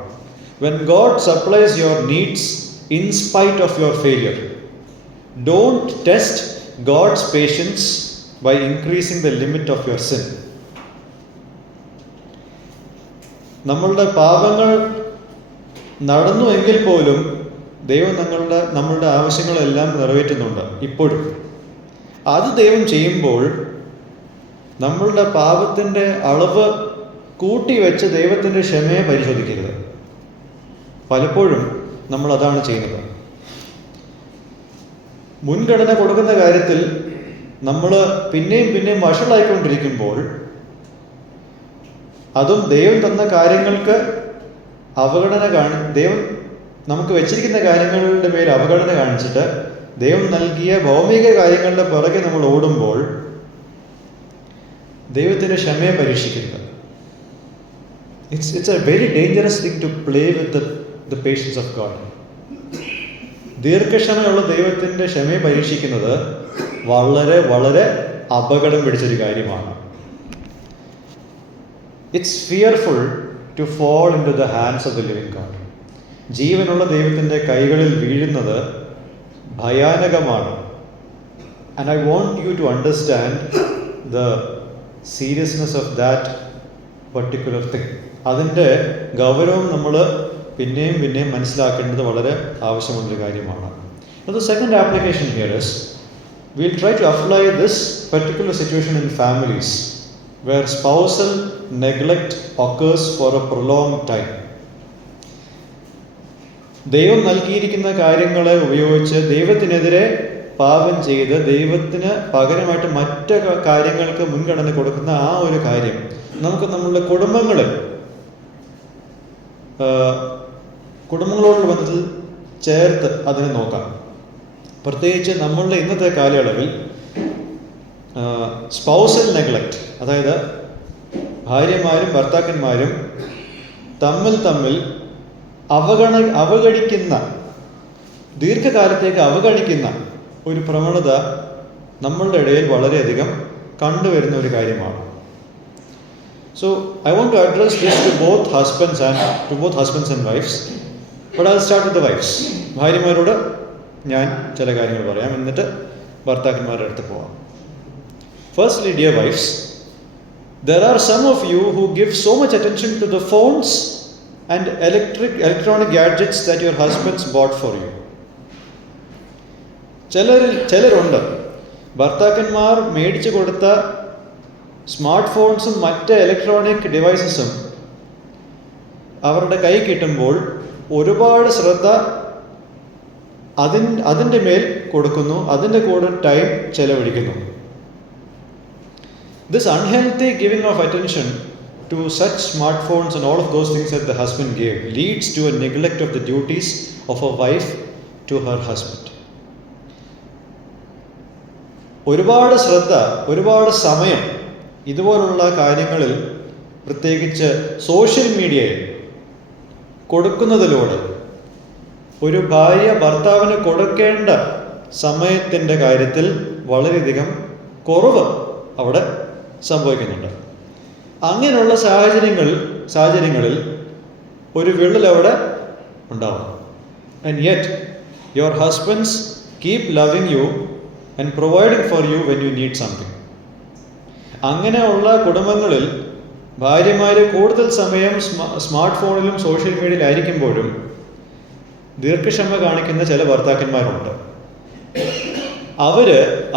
When God supplies your needs in spite of your failure, don't test God's patience by increasing the limit of your sin. നമ്മളുടെ പാപങ്ങൾ നടന്നു എങ്കിൽ പോലും ദൈവം നമ്മളുടെ ആവശ്യങ്ങളെല്ലാം നിറവേറ്റുന്നുണ്ട് ഇപ്പോഴും. അത് ദൈവം ചെയ്യുമ്പോൾ നമ്മളുടെ പാപത്തിൻ്റെ അളവ് കൂട്ടി വെച്ച് ദൈവത്തിൻ്റെ ക്ഷമയെ പരിശോധിക്കരുത്. പലപ്പോഴും നമ്മൾ അതാണ് ചെയ്യുന്നത്. മുൻഗണന കൊടുക്കുന്ന കാര്യത്തിൽ നമ്മൾ പിന്നെയും പിന്നെയും വഷളായിക്കൊണ്ടിരിക്കുമ്പോൾ, അതും ദൈവം തന്ന കാര്യങ്ങൾക്ക് ദൈവം നമുക്ക് വെച്ചിരിക്കുന്ന കാര്യങ്ങളുടെ മേൽ അവഗണന കാണിച്ചിട്ട് ദൈവം നൽകിയ ഭൗമിക കാര്യങ്ങളുടെ പുറകെ നമ്മൾ ഓടുമ്പോൾ ദൈവത്തിൻ്റെ ക്ഷമയെ പരീക്ഷിക്കരുത്. It's a very dangerous thing to play with the patience of God. ദീർഘക്ഷമയുള്ള ദൈവത്തിൻ്റെ ക്ഷമയെ പരീക്ഷിക്കുന്നത് വളരെ വളരെ അപകടം പിടിച്ചൊരു കാര്യമാണ്. It's fearful to fall into the hands of the living God. ജീവനുള്ള ദൈവത്തിൻ്റെ കൈകളിൽ വീഴുന്നത് ഭയാനകമാണ്. And I want you to understand the seriousness of that particular thing. അതിൻ്റെ ഗൗരവം നമ്മൾ പിന്നെയും പിന്നെയും മനസ്സിലാക്കേണ്ടത് വളരെ ആവശ്യമുള്ളൊരു കാര്യമാണ്. The second application here is, we'll try to apply this particular situation in families where spousal neglect occurs for a prolonged time. ദൈവം നൽകിയിരിക്കുന്ന കാര്യങ്ങളെ ഉപയോഗിച്ച് ദൈവത്തിനെതിരെ പാപം ചെയ്ത് ദൈവത്തിന് പകരമായിട്ട് മറ്റ് കാര്യങ്ങൾക്ക് മുൻഗണന കൊടുക്കുന്ന ആ ഒരു കാര്യം നമുക്ക് നമ്മളുടെ കുടുംബങ്ങളോടുള്ള ബന്ധത്തിൽ ചേർത്ത് അതിനെ നോക്കാം. പ്രത്യേകിച്ച് നമ്മളുടെ ഇന്നത്തെ കാലയളവിൽ സ്പൗസൽ നെഗ്ലക്റ്റ്, അതായത് ഭാര്യമാരും ഭർത്താക്കന്മാരും തമ്മിൽ അവഗണിക്കുന്ന, ദീർഘകാലത്തേക്ക് അവഗണിക്കുന്ന ഒരു പ്രവണത നമ്മളുടെ ഇടയിൽ വളരെയധികം കണ്ടുവരുന്ന ഒരു കാര്യമാണ്. So I want to address this to both husbands and wives, but I'll start with the wives. ഭാര്യമാരോട് ഞാൻ ചില കാര്യങ്ങൾ പറയാം, എന്നിട്ട് ഭർത്താക്കന്മാരുടെ അടുത്ത് പോവാം. Firstly, dear wives, there are some of you who give so much attention to the phones and electronic gadgets that your husbands bought for you. ചിലരുണ്ട് ഭർത്താക്കന്മാർ മേടിച്ചു കൊടുത്ത സ്മാർട്ട് ഫോൺസും മറ്റ് ഇലക്ട്രോണിക് ഡിവൈസസും അവരുടെ കൈ കിട്ടുമ്പോൾ ഒരുപാട് ശ്രദ്ധ അതിൻ്റെ മേൽ കൊടുക്കുന്നു, അതിൻ്റെ കൂടെ ടൈം ചെലവഴിക്കുന്നു. This unhealthy giving of attention to such smartphones and all of those things that the husband gave leads to a neglect of the duties of a wife to her husband. ഒരുപാട് ശ്രദ്ധ, ഒരുപാട് സമയം ഇതുപോലുള്ള കാര്യങ്ങളിൽ, പ്രത്യേകിച്ച് social മീഡിയയിൽ കൊടുക്കുന്നതിലൂടെ ഒരു ഭാര്യ ഭർത്താവിന് കൊടുക്കേണ്ട സമയത്തിൻ്റെ കാര്യത്തിൽ വളരെയധികം കുറവ് അവിടെ സംഭവിക്കുന്നുണ്ട്. അങ്ങനെയുള്ള സാഹചര്യങ്ങളിൽ ഒരു വിള്ളൽ അവിടെ ഉണ്ടാവും. And yet your husbands keep loving you and providing for you when you need something. അങ്ങനെയുള്ള കുടുംബങ്ങളിൽ ഭാര്യമാർ കൂടുതൽ സമയം സ്മാർട്ട് ഫോണിലും സോഷ്യൽ മീഡിയയിലായിരിക്കുമ്പോഴും ദീർഘക്ഷമ കാണിക്കുന്ന ചില ഭർത്താക്കന്മാരുണ്ട്.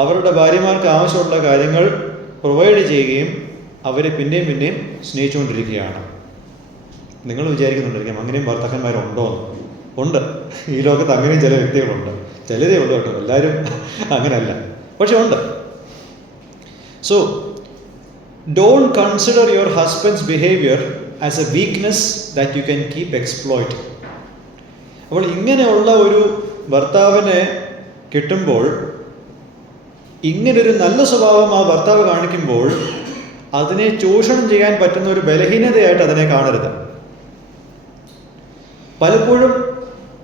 അവരുടെ ഭാര്യമാർക്ക് ആവശ്യമുള്ള കാര്യങ്ങൾ പ്രൊവൈഡ് ചെയ്യുകയും അവരെ പിന്നെയും പിന്നെയും സ്നേഹിച്ചുകൊണ്ടിരിക്കുകയാണ്. നിങ്ങൾ വിചാരിക്കുന്നുണ്ടായിരിക്കാം അങ്ങനെയും ഭർത്താക്കന്മാരുണ്ടോ എന്ന്. ഉണ്ട്. ഈ ലോകത്ത് അങ്ങനെയും ചില വ്യക്തികളുണ്ട്. ചിലരേ ഉള്ളൂ കേട്ടോ, എല്ലാവരും അങ്ങനെയല്ല, പക്ഷെ ഉണ്ട്. So don't consider your husband's behaviour as a weakness that you can keep exploit. അപ്പോൾ ഇങ്ങനെയുള്ള ഒരു ഭർത്താവിനെ കിട്ടുമ്പോൾ, ഇങ്ങനൊരു നല്ല സ്വഭാവം ആ ഭർത്താവ് കാണിക്കുമ്പോൾ അതിനെ ചൂഷണം ചെയ്യാൻ പറ്റുന്ന ഒരു ബലഹീനതയായിട്ട് അതിനെ കാണരുത്. പലപ്പോഴും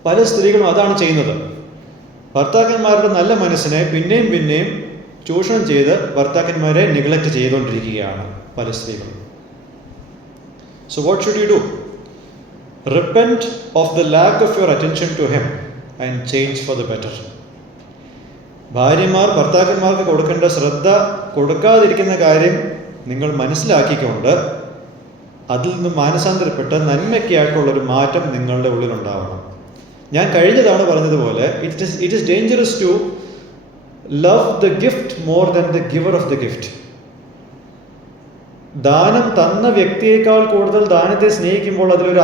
പല സ്ത്രീകളും അതാണ് ചെയ്യുന്നത്. ഭർത്താക്കന്മാരുടെ നല്ല മനസ്സിനെ പിന്നെയും പിന്നെയും ചൂഷണം ചെയ്ത് ഭർത്താക്കന്മാരെ നെഗ്ലക്റ്റ് ചെയ്തുകൊണ്ടിരിക്കുകയാണ് പല സ്ത്രീകളും. So what should you do? Repent of the lack of your attention to him and change for the better. ഭാര്യമാർ ഭർത്താക്കന്മാർക്ക് കൊടുക്കേണ്ട ശ്രദ്ധ കൊടുക്കാതിരിക്കുന്ന കാര്യം നിങ്ങൾ മനസ്സിലാക്കിക്കൊണ്ട് അതിൽ നിന്ന് മാനസാന്തരപ്പെട്ട് നന്മയ്ക്കായിട്ടുള്ളൊരു മാറ്റം നിങ്ങളുടെ ഉള്ളിലുണ്ടാവണം. ഞാൻ കഴിഞ്ഞ തവണ പറഞ്ഞതുപോലെ it is dangerous to love the gift more than the giver of the gift. ദാനം തന്ന വ്യക്തിയേക്കാൾ കൂടുതൽ ദാനത്തെ സ്നേഹിക്കുമ്പോൾ അതിലൊരു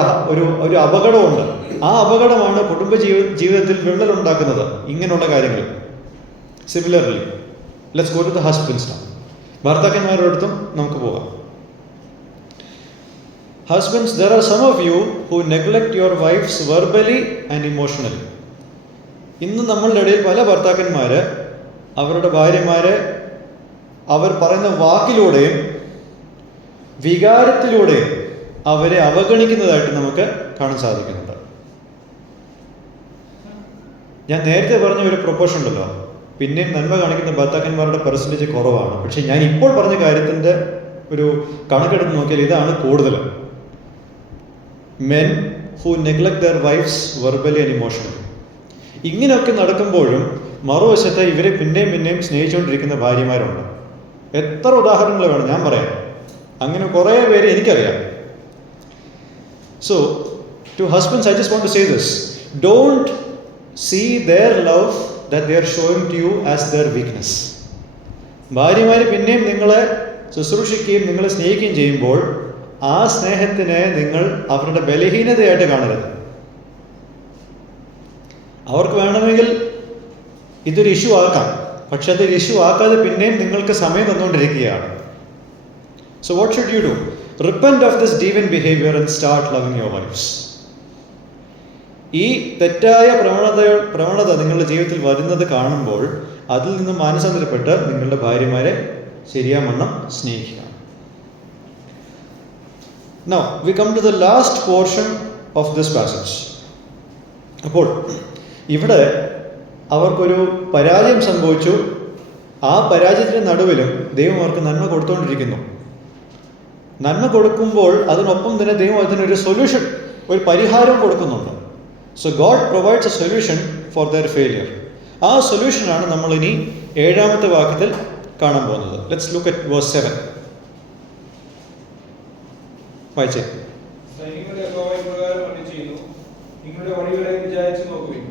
അപകടമുണ്ട്. ആ അപകടമാണ് കുടുംബ ജീവിതത്തിൽ വിള്ളലുണ്ടാക്കുന്നത് ഇങ്ങനെയുള്ള കാര്യങ്ങൾ. Similarly let's go to the husbands now. ഭർത്താക്കന്മാരുടെ അടുത്തും നമുക്ക് പോകാം. Husbands, there are some of you who neglect your wives verbally and emotionally. ഇന്ന് നമ്മളുടെ ഇടയിൽ പല ഭർത്താക്കന്മാര് അവരുടെ ഭാര്യമാരെ അവർ പറയുന്ന വാക്കിലൂടെയും വികാരത്തിലൂടെയും അവരെ അവഗണിക്കുന്നതായിട്ട് നമുക്ക് കാണാൻ സാധിക്കുന്നുണ്ട്. ഞാൻ നേരത്തെ പറഞ്ഞ ഒരു പ്രൊപ്പോർഷൻ ഉണ്ടല്ലോ, പിന്നെയും നന്മ കാണിക്കുന്ന ഭർത്താക്കന്മാരുടെ പെർസെൻറ്റേജ് കുറവാണ്. പക്ഷെ ഞാൻ ഇപ്പോൾ പറഞ്ഞ കാര്യത്തിൻ്റെ ഒരു കണക്കെടുത്ത് നോക്കിയാൽ ഇതാണ് കൂടുതൽ. men who neglect their wives verbally and emotionally. ഇങ്ങനെയൊക്കെ നടക്കുമ്പോഴും മറുവശത്ത് ഇവരെ പിന്നെയും പിന്നെയും സ്നേഹിച്ചുകൊണ്ടിരിക്കുന്ന ഭാര്യമാരുണ്ട്. എത്ര ഉദാഹരണങ്ങൾ വേണം ഞാൻ പറയാം. അങ്ങനെ കുറേ പേര് എനിക്കറിയാം. So to husbands I just want to say this: don't see their love that they are showing to you as their weakness. ഭാര്യമാർ പിന്നെയും നിങ്ങളെ ശുശ്രൂഷിക്കുകയും നിങ്ങളെ സ്നേഹിക്കുകയും ചെയ്യുമ്പോൾ ആ സ്നേഹത്തിനെ നിങ്ങൾ അവരുടെ ബലഹീനതയായിട്ട് കാണരുത്. അവർക്ക് വേണമെങ്കിൽ ഇതൊരു ഇഷ്യൂ ആക്കാം, പക്ഷെ അതൊരു ഇഷ്യൂ ആക്കാതെ പിന്നെയും നിങ്ങൾക്ക് സമയം തന്നുകൊണ്ടിരിക്കുകയാണ്. So what should you do? Repent of this deviant behaviour and start loving your wives. ഈ തെറ്റായ പ്രവണത നിങ്ങളുടെ ജീവിതത്തിൽ വരുന്നത് കാണുമ്പോൾ അതിൽ നിന്ന് മാനസാന്തരപ്പെട്ട് നിങ്ങളുടെ ഭാര്യമാരെ ശരിയാവണ്ണം സ്നേഹിക്കുക. Now we come to the last portion of this passage. അപ്പോൾ ഇവിടെ അവർക്കൊരു പരാജയം സംഭവിച്ചു. ആ പരാജയത്തിന് നടുവിലും ദൈവം അവർക്ക് നന്മ കൊടുത്തുകൊണ്ടിരിക്കുന്നു. നന്മ കൊടുക്കുമ്പോൾ അതിനൊപ്പം തന്നെ ദൈവം അതിനൊരു സൊല്യൂഷൻ, ഒരു പരിഹാരം കൊടുക്കുന്നുണ്ട്. So God provides a solution for their failure. ആ സൊല്യൂഷനാണ് നമ്മൾ ഇനി 7ാമത്തെ വാക്യത്തിൽ കാണാൻ പോകുന്നത്. Let's look at verse 7. വായിച്ചേ. സൈന്യങ്ങളുടെ യഹോവ ഇപ്രകാരം അരുളിച്ചെയ്യുന്നു, നിങ്ങളുടെ വഴികളെ വിചാരിച്ചു നോക്കുവിൻ.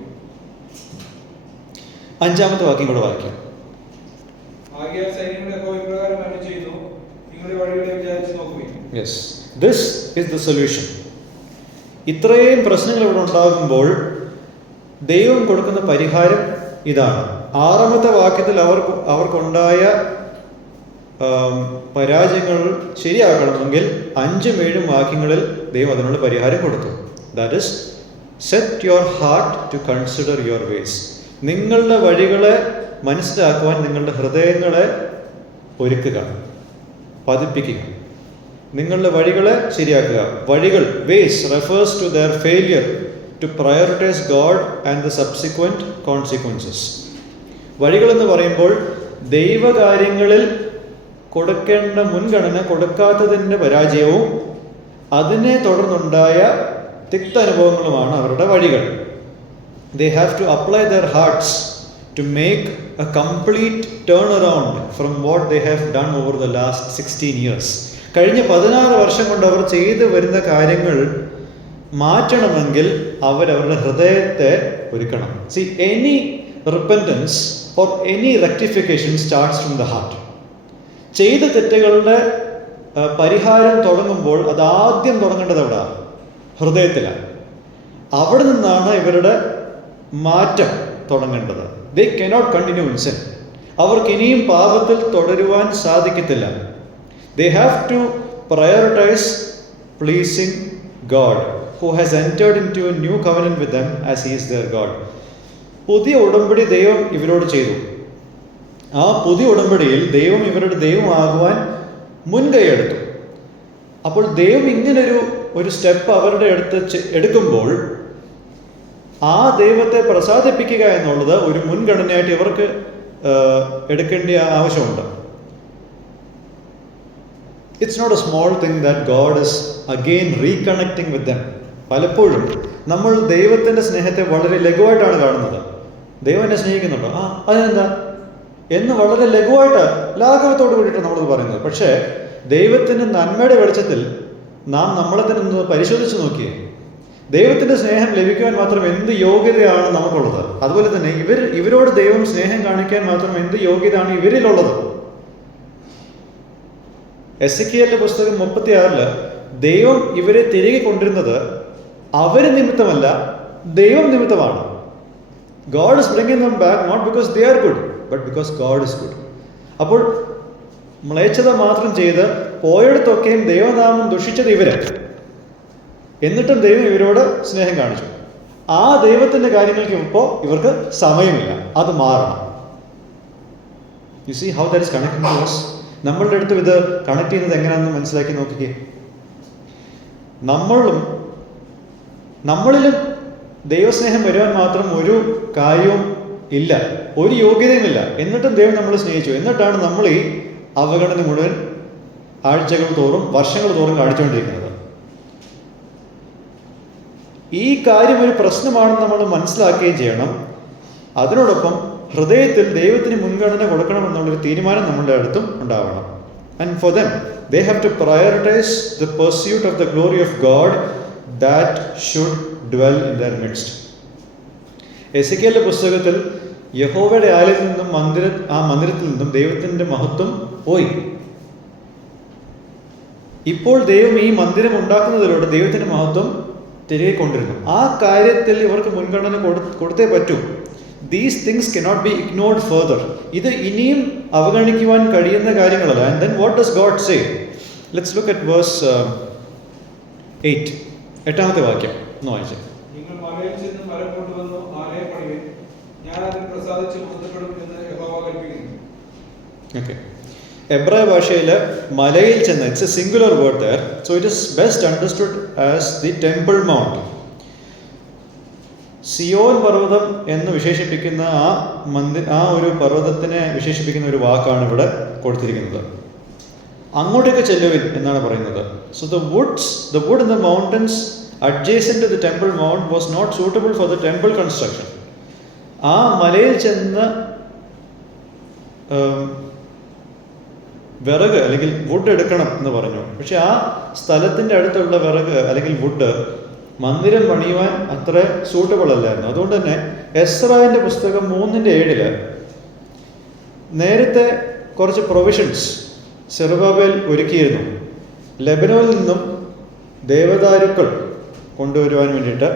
5ാമത്തെ വാക്യം കൂടെ വായിക്കാം. ആകയാൽ സൈന്യങ്ങളുടെ യഹോവ ഇപ്രകാരം അരുളിച്ചെയ്യുന്നു, നിങ്ങളുടെ വഴികളെ വിചാരിച്ചു നോക്കുവിൻ. Yes, this is the solution. ഇത്രയും പ്രശ്നങ്ങൾ ഇവിടെ ഉണ്ടാകുമ്പോൾ ദൈവം കൊടുക്കുന്ന പരിഹാരം ഇതാണ്. 6ാമത്തെ വാക്യത്തിൽ അവർക്കുണ്ടായ പരാജയങ്ങൾ ശരിയാക്കണമെങ്കിൽ 5ഉം 7ഉം വാക്യങ്ങളിൽ ദൈവം അതിനുള്ള പരിഹാരം കൊടുത്തു. That is set your heart to consider your ways. നിങ്ങളുടെ വഴികളെ മനസ്സിലാക്കുവാൻ നിങ്ങളുടെ ഹൃദയങ്ങളെ ഒരുക്കുക, പതിപ്പിക്കുക, നിങ്ങളുടെ വഴികളെ ശരിയാക്കുക. വഴികൾ, ways, refers to their failure to prioritise God and the subsequent consequences. വഴികളെന്ന് പറയുമ്പോൾ ദൈവകാര്യങ്ങളിൽ കൊടുക്കേണ്ട മുൻഗണന കൊടുക്കാത്തതിൻ്റെ പരാജയവും അതിനെ തുടർന്നുണ്ടായ തിക്ത അനുഭവങ്ങളുമാണ് അവരുടെ വഴികൾ. They have to apply their hearts to make a complete turnaround from what they have done over the last 16 years. കഴിഞ്ഞ 16 വർഷം കൊണ്ട് അവർ ചെയ്തു വരുന്ന കാര്യങ്ങൾ മാറ്റണമെങ്കിൽ അവരവരുടെ ഹൃദയത്തെ ഒരുക്കണം. C, any repentance or any rectification starts from the heart. ചെയ്ത തെറ്റുകളുടെ പരിഹാരം തുടങ്ങുമ്പോൾ അത് ആദ്യം തുടങ്ങേണ്ടത് എവിടെ? ഹൃദയത്തിലാണ്. അവിടെ നിന്നാണ് ഇവരുടെ മാറ്റം തുടങ്ങേണ്ടത്. They cannot continue in sin. അവർക്ക് ഇനിയും പാപത്തിൽ തുടരുവാൻ സാധിക്കത്തില്ല. They have to prioritise pleasing God who has entered into a new covenant with them as he is their God. പുതിയ ഉടമ്പടി ദൈവം ഇവരോട് ചെയ്തു. ആ പുതിയ ഉടമ്പടിയിൽ ദൈവം ഇവരുടെ ദൈവമാകുവാൻ മുൻകൈയെടുത്തു. അപ്പോൾ ദൈവം ഇങ്ങനൊരു സ്റ്റെപ്പ് അവരുടെ എടുക്കുമ്പോൾ ആ ദൈവത്തെ പ്രസാദിപ്പിക്കുക എന്നുള്ളത് ഒരു മുൻഗണനയായിട്ട് ഇവർക്ക് എടുക്കേണ്ട ആവശ്യമുണ്ട്. It's not a small thing that God is again reconnecting with them. പലപ്പോഴും നമ്മൾ ദൈവത്തിൻ്റെ സ്നേഹത്തെ വളരെ ലഘുവായിട്ടാണ് കാണുന്നത്. ദൈവം എന്നെ സ്നേഹിക്കുന്നുണ്ടോ? അതെന്താ എന്ന് വളരെ ലഘുവായിട്ട് ലാഘവത്തോട് കൂടിയിട്ട് നമ്മളത് പറയുന്നത്. പക്ഷേ ദൈവത്തിൻ്റെ നന്മയുടെ വെളിച്ചത്തിൽ നാം നമ്മളെ തന്നെ ഒന്ന് പരിശോധിച്ച് നോക്കിയേ. ദൈവത്തിൻ്റെ സ്നേഹം ലഭിക്കുവാൻ മാത്രം എന്ത് യോഗ്യതയാണ് നമുക്കുള്ളത്? അതുപോലെ തന്നെ ഇവരോട് ദൈവം സ്നേഹം കാണിക്കാൻ മാത്രം എന്ത് യോഗ്യതയാണ് ഇവരിലുള്ളത്? എസെക്കിയേലിന്റെ പുസ്തകം 36 ദൈവം ഇവരെ തിരികെ കൊണ്ടിരുന്നത് അവര് നിമിത്തമല്ല, ദൈവം നിമിത്തമാണ്. God is bringing them back not because they are good, but because God is good. അപ്പോൾ മ്ലേച്ഛത മാത്രം ചെയ്ത് പോയിടത്തൊക്കെയും ദൈവനാമം ദുഷിച്ചത് ഇവര്. എന്നിട്ടും ദൈവം ഇവരോട് സ്നേഹം കാണിച്ചു. ആ ദൈവത്തിന്റെ കാര്യങ്ങൾക്ക് ഇപ്പോൾ ഇവർക്ക് സമയമില്ല. അത് മാറണം. You see how that is connected to us? നമ്മളുടെ അടുത്തും ഇത് കണക്ട് ചെയ്യുന്നത് എങ്ങനെയാണെന്ന് മനസ്സിലാക്കി നോക്കിക്കേ. നമ്മളിലും ദൈവസ്നേഹം വരുവാൻ മാത്രം ഒരു കാര്യവും ഇല്ല, ഒരു യോഗ്യതയുമില്ല. എന്നിട്ടും ദൈവം നമ്മളെ സ്നേഹിച്ചു. എന്നിട്ടാണ് നമ്മൾ ഈ അവഗണന മുഴുവൻ ആഴ്ചകൾ തോറും വർഷങ്ങൾ തോറും കാണിച്ചുകൊണ്ടിരിക്കുന്നത്. ഈ കാര്യം ഒരു പ്രശ്നമാണെന്ന് നമ്മൾ മനസ്സിലാക്കുകയും ചെയ്യണം. അതിനോടൊപ്പം ഹൃദയത്തിൽ ദൈവത്തിന് മുൻഗണന കൊടുക്കണമെന്നുള്ളൊരു തീരുമാനം നമ്മളുടെ അടുത്തും ഉണ്ടാവണം. And for them they have to prioritize the pursuit of the glory of God that should dwell in their midst. എസെക്കിയേലിന്റെ പുസ്തകത്തിൽ യഹോവയുടെ ആലയത്തിൽ നിന്നും മന്ദിരത്തിൽ നിന്നും ദൈവത്തിന്റെ മഹത്വം പോയി. ഇപ്പോൾ ദൈവം ഈ മന്ദിരം ഉണ്ടാക്കുന്നതിലൂടെ ദൈവത്തിന്റെ മഹത്വം തിരികെ കൊണ്ടിരുന്നു. ആ കാര്യത്തിൽ ഇവർക്ക് മുൻഗണന കൊടുത്തേ പറ്റൂ. These things cannot be ignored further. ഇത് ഇനിയും അവഗണിക്കുവാൻ കഴിയുന്ന കാര്യങ്ങളല്ല. And then what does God say? Let's look at verse 8. 8ാമത്തെ വാക്യം ഒന്ന് വായിച്ചേ. നിങ്ങൾ മലയിൽ ചെന്ന് മരം കൊണ്ടുവന്നു ആലയം പണിയുവിൻ, ഞാൻ അതിൽ പ്രസാദിച്ച് ബന്ധപ്പെടും എന്ന് യഹോവ കൽപ്പിക്കുന്നു. Okay. എബ്രായ ഭാഷയിൽ മലയിൽ ചെന്ന്, it's A singular word there, so it is best understood as the temple mount. Zion പർവ്വതം എന്ന് വിശേഷിപ്പിക്കുന്ന ആ ഒരു പർവ്വതത്തിനെ വിശേഷിപ്പിക്കുന്ന ഒരു വാക്കാണ് ഇവിടെ കൊടുത്തിരിക്കുന്നത്. അങ്ങോട്ടേക്ക് ചെല്ലുവിൻ എന്നാണ് പറയുന്നത്. So the wood in the mountains adjacent to the temple mount was not suitable for the temple construction. ആ മലയിൽ ചെന്ന് വിറക് അല്ലെങ്കിൽ വുഡ് എടുക്കണം എന്ന് പറഞ്ഞു. പക്ഷെ ആ സ്ഥലത്തിൻ്റെ അടുത്തുള്ള വിറക് അല്ലെങ്കിൽ വുഡ് മന്ദിരം പണിയുവാൻ അത്ര സൂട്ടബിൾ അല്ലായിരുന്നു. അതുകൊണ്ട് തന്നെ എസ്രാന്റെ പുസ്തകം 3:7 നേരത്തെ കുറച്ച് പ്രൊവിഷൻസ് സെറുബാബേൽ ഒരുക്കിയിരുന്നു. ലെബനോനിൽ നിന്നും ദേവദാരുക്കൾ കൊണ്ടുവരുവാൻ വേണ്ടിയിട്ട്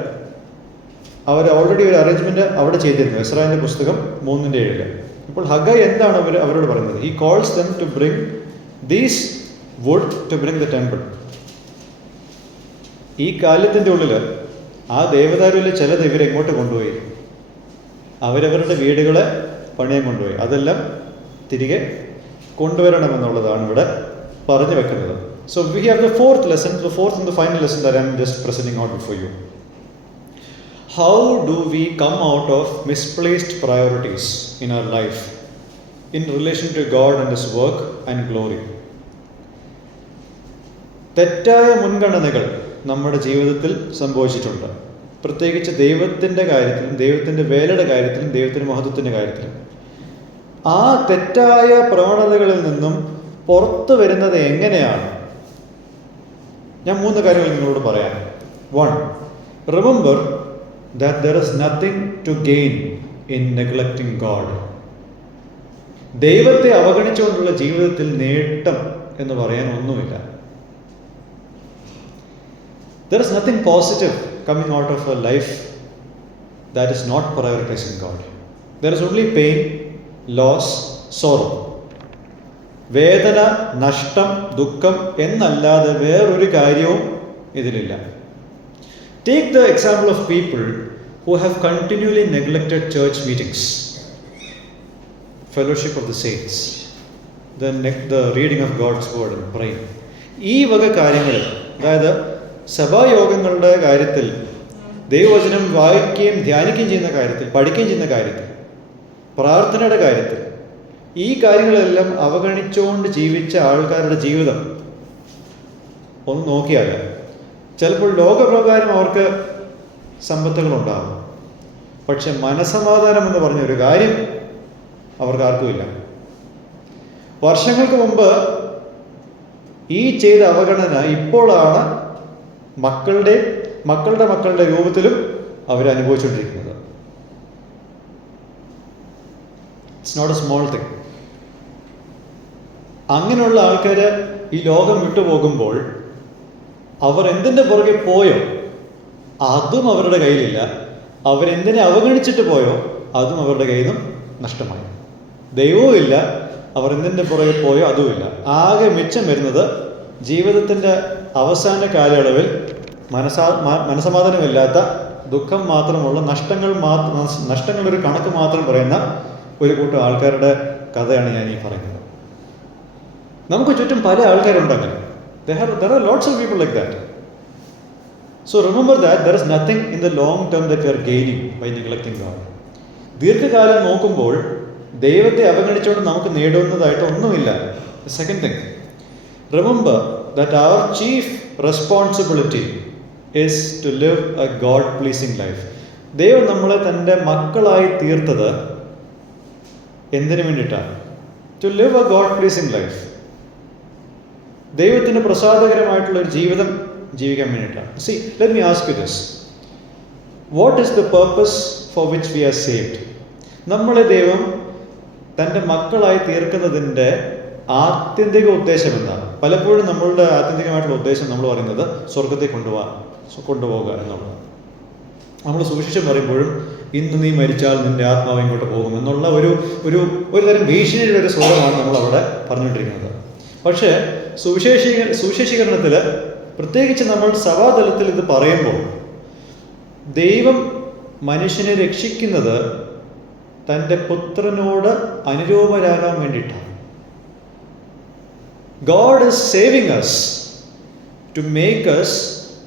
അവർ ഓൾറെഡി ഒരു അറേഞ്ച്മെന്റ് അവിടെ ചെയ്തിരുന്നു. എസ്രാന്റെ പുസ്തകം 3:7. ഇപ്പോൾ ഹഗൈ എന്താണ് അവരോട് പറയുന്നത്? He calls them to bring these wood to bring the temple. ഈ കാലത്തിൻ്റെ ഉള്ളിൽ ആ ദേവദാരുവിൽ ചിലത് ഇവരെങ്ങോട്ട് കൊണ്ടുപോയി? അവരവരുടെ വീടുകളെ പണിയാൻ കൊണ്ടുപോയി. അതെല്ലാം തിരികെ കൊണ്ടുവരണമെന്നുള്ളതാണ് ഇവിടെ പറഞ്ഞു വെക്കുന്നത്. So we have the fourth and the final lesson that I am just presenting out before you. How do we come out of misplaced priorities in our life in relation to God and His work and glory? തെറ്റായ മുൻഗണനകൾ നമ്മുടെ ജീവിതത്തിൽ സംഭവിച്ചിട്ടുണ്ട്. പ്രത്യേകിച്ച് ദൈവത്തിൻ്റെ കാര്യത്തിലും ദൈവത്തിൻ്റെ വേലയുടെ കാര്യത്തിലും ദൈവത്തിൻ്റെ മഹത്വത്തിൻ്റെ കാര്യത്തിലും. ആ തെറ്റായ പ്രവണതകളിൽ നിന്നും പുറത്തു വരുന്നത് എങ്ങനെയാണ്? ഞാൻ 3 കാര്യങ്ങൾ നിങ്ങളോട് പറയാം. 1. Remember that there is nothing to gain in neglecting God. ദൈവത്തെ അവഗണിച്ചുകൊണ്ടുള്ള ജീവിതത്തിൽ നേട്ടം എന്ന് പറയാൻ ഒന്നുമില്ല. There is nothing positive coming out of a life that is not prioritizing God. There is only pain, loss, sorrow. വേദന, നഷ്ടം, ദുഃഖം എന്നല്ലാതെ വേറൊരു കാര്യവും ഇതിലില്ല. Take the example of people who have continually neglected church meetings, fellowship of the saints, the reading of God's word and praying. ഈ വക കാര്യങ്ങളിൽ, അതായത് സഭായോഗങ്ങളുടെ കാര്യത്തിൽ, ദൈവവചനം വായിക്കുകയും ധ്യാനിക്കുകയും ചെയ്യുന്ന കാര്യത്തിൽ, പഠിക്കുകയും ചെയ്യുന്ന കാര്യത്തിൽ, പ്രാർത്ഥനയുടെ കാര്യത്തിൽ, ഈ കാര്യങ്ങളെല്ലാം അവഗണിച്ചുകൊണ്ട് ജീവിച്ച ആൾക്കാരുടെ ജീവിതം ഒന്ന് നോക്കിയാൽ ചിലപ്പോൾ ലോകപ്രകാരം അവർക്ക് സമ്പത്തുകളുണ്ടാകും, പക്ഷെ മനസമാധാനം എന്ന് പറഞ്ഞ ഒരു കാര്യം അവർക്ക് ആർക്കുമില്ല. വർഷങ്ങൾക്ക് മുമ്പ് ഈ ചെയ്ത അവഗണന ഇപ്പോഴാണ് മക്കളുടെ മക്കളുടെ രൂപത്തിലും അവർ അനുഭവിച്ചുകൊണ്ടിരിക്കുന്നത്. It's not a small thing. അങ്ങനെയുള്ള ആൾക്കാർ ഈ ലോകം വിട്ടുപോകുമ്പോൾ അവർ എന്തിൻ്റെ പുറകെ പോയോ അതും അവരുടെ കയ്യിലില്ല. അവരെന്തിനെ അവഗണിച്ചിട്ട് പോയോ അതും അവരുടെ കയ്യിൽ നിന്നും നഷ്ടമായി. ദൈവവും ഇല്ല, അവർ എന്തിൻ്റെ പുറകെ പോയോ അതുമില്ല. ആകെ മിച്ചം വരുന്നത് ജീവിതത്തിൻ്റെ അവസാന കാലയളവിൽ മനസമാധാനമില്ലാത്ത, ദുഃഖം മാത്രമുള്ള, നഷ്ടങ്ങളൊരു കണക്ക് മാത്രം പറയുന്ന ഒരു കൂട്ടം ആൾക്കാരുടെ കഥയാണ് ഞാൻ ഈ പറയുന്നത്. നമുക്ക് ചുറ്റും പല ആൾക്കാരുണ്ടങ്ങനെ. There are lots of people like that. So remember that there is nothing in the long term that you are gaining by neglecting God. ദീർഘകാലം നോക്കുമ്പോൾ ദൈവത്തെ അവഗണിച്ചുകൊണ്ട് നമുക്ക് നേടുന്നതായിട്ട് ഒന്നുമില്ല. Second thing, remember that our chief responsibility is to live a God-pleasing life. ദൈവം നമ്മളെ തൻ്റെ മക്കളായി തീർത്തത് എന്തിനു വേണ്ടിയിട്ടാണ്? To live a God-pleasing life. ദൈവത്തിന് പ്രസാദകരമായിട്ടുള്ള ഒരു ജീവിതം ജീവിക്കാൻ വേണ്ടിയിട്ടാണ്. See, let me ask you this. What is the purpose for which we are saved? നമ്മളെ ദൈവം തൻ്റെ മക്കളായി തീർക്കുന്നതിൻ്റെ ആത്യന്തിക ഉദ്ദേശം എന്താണ്? പലപ്പോഴും നമ്മളുടെ ആത്യന്തികമായിട്ടുള്ള ഉദ്ദേശം നമ്മൾ പറയുന്നത് സ്വർഗത്തിൽ കൊണ്ടുപോകുക എന്നുള്ളതാണ്. നമ്മൾ സുവിശേഷം പറയുമ്പോഴും ഇന്ന് നീ മരിച്ചാൽ നിന്റെ ആത്മാവ് ഇങ്ങോട്ട് പോകും എന്നുള്ള ഒരു തരം ഭീഷണിയുടെ ഒരു സ്വരമാണ് നമ്മൾ അവിടെ പറഞ്ഞുകൊണ്ടിരിക്കുന്നത്. പക്ഷേ സുവിശേഷീകരണത്തിൽ, പ്രത്യേകിച്ച് നമ്മൾ സഭാതലത്തിൽ ഇത് പറയുമ്പോൾ, ദൈവം മനുഷ്യനെ രക്ഷിക്കുന്നത് തൻ്റെ പുത്രനോട് അനുരൂപരാകാൻ വേണ്ടിയിട്ടാണ്. God is saving us to make us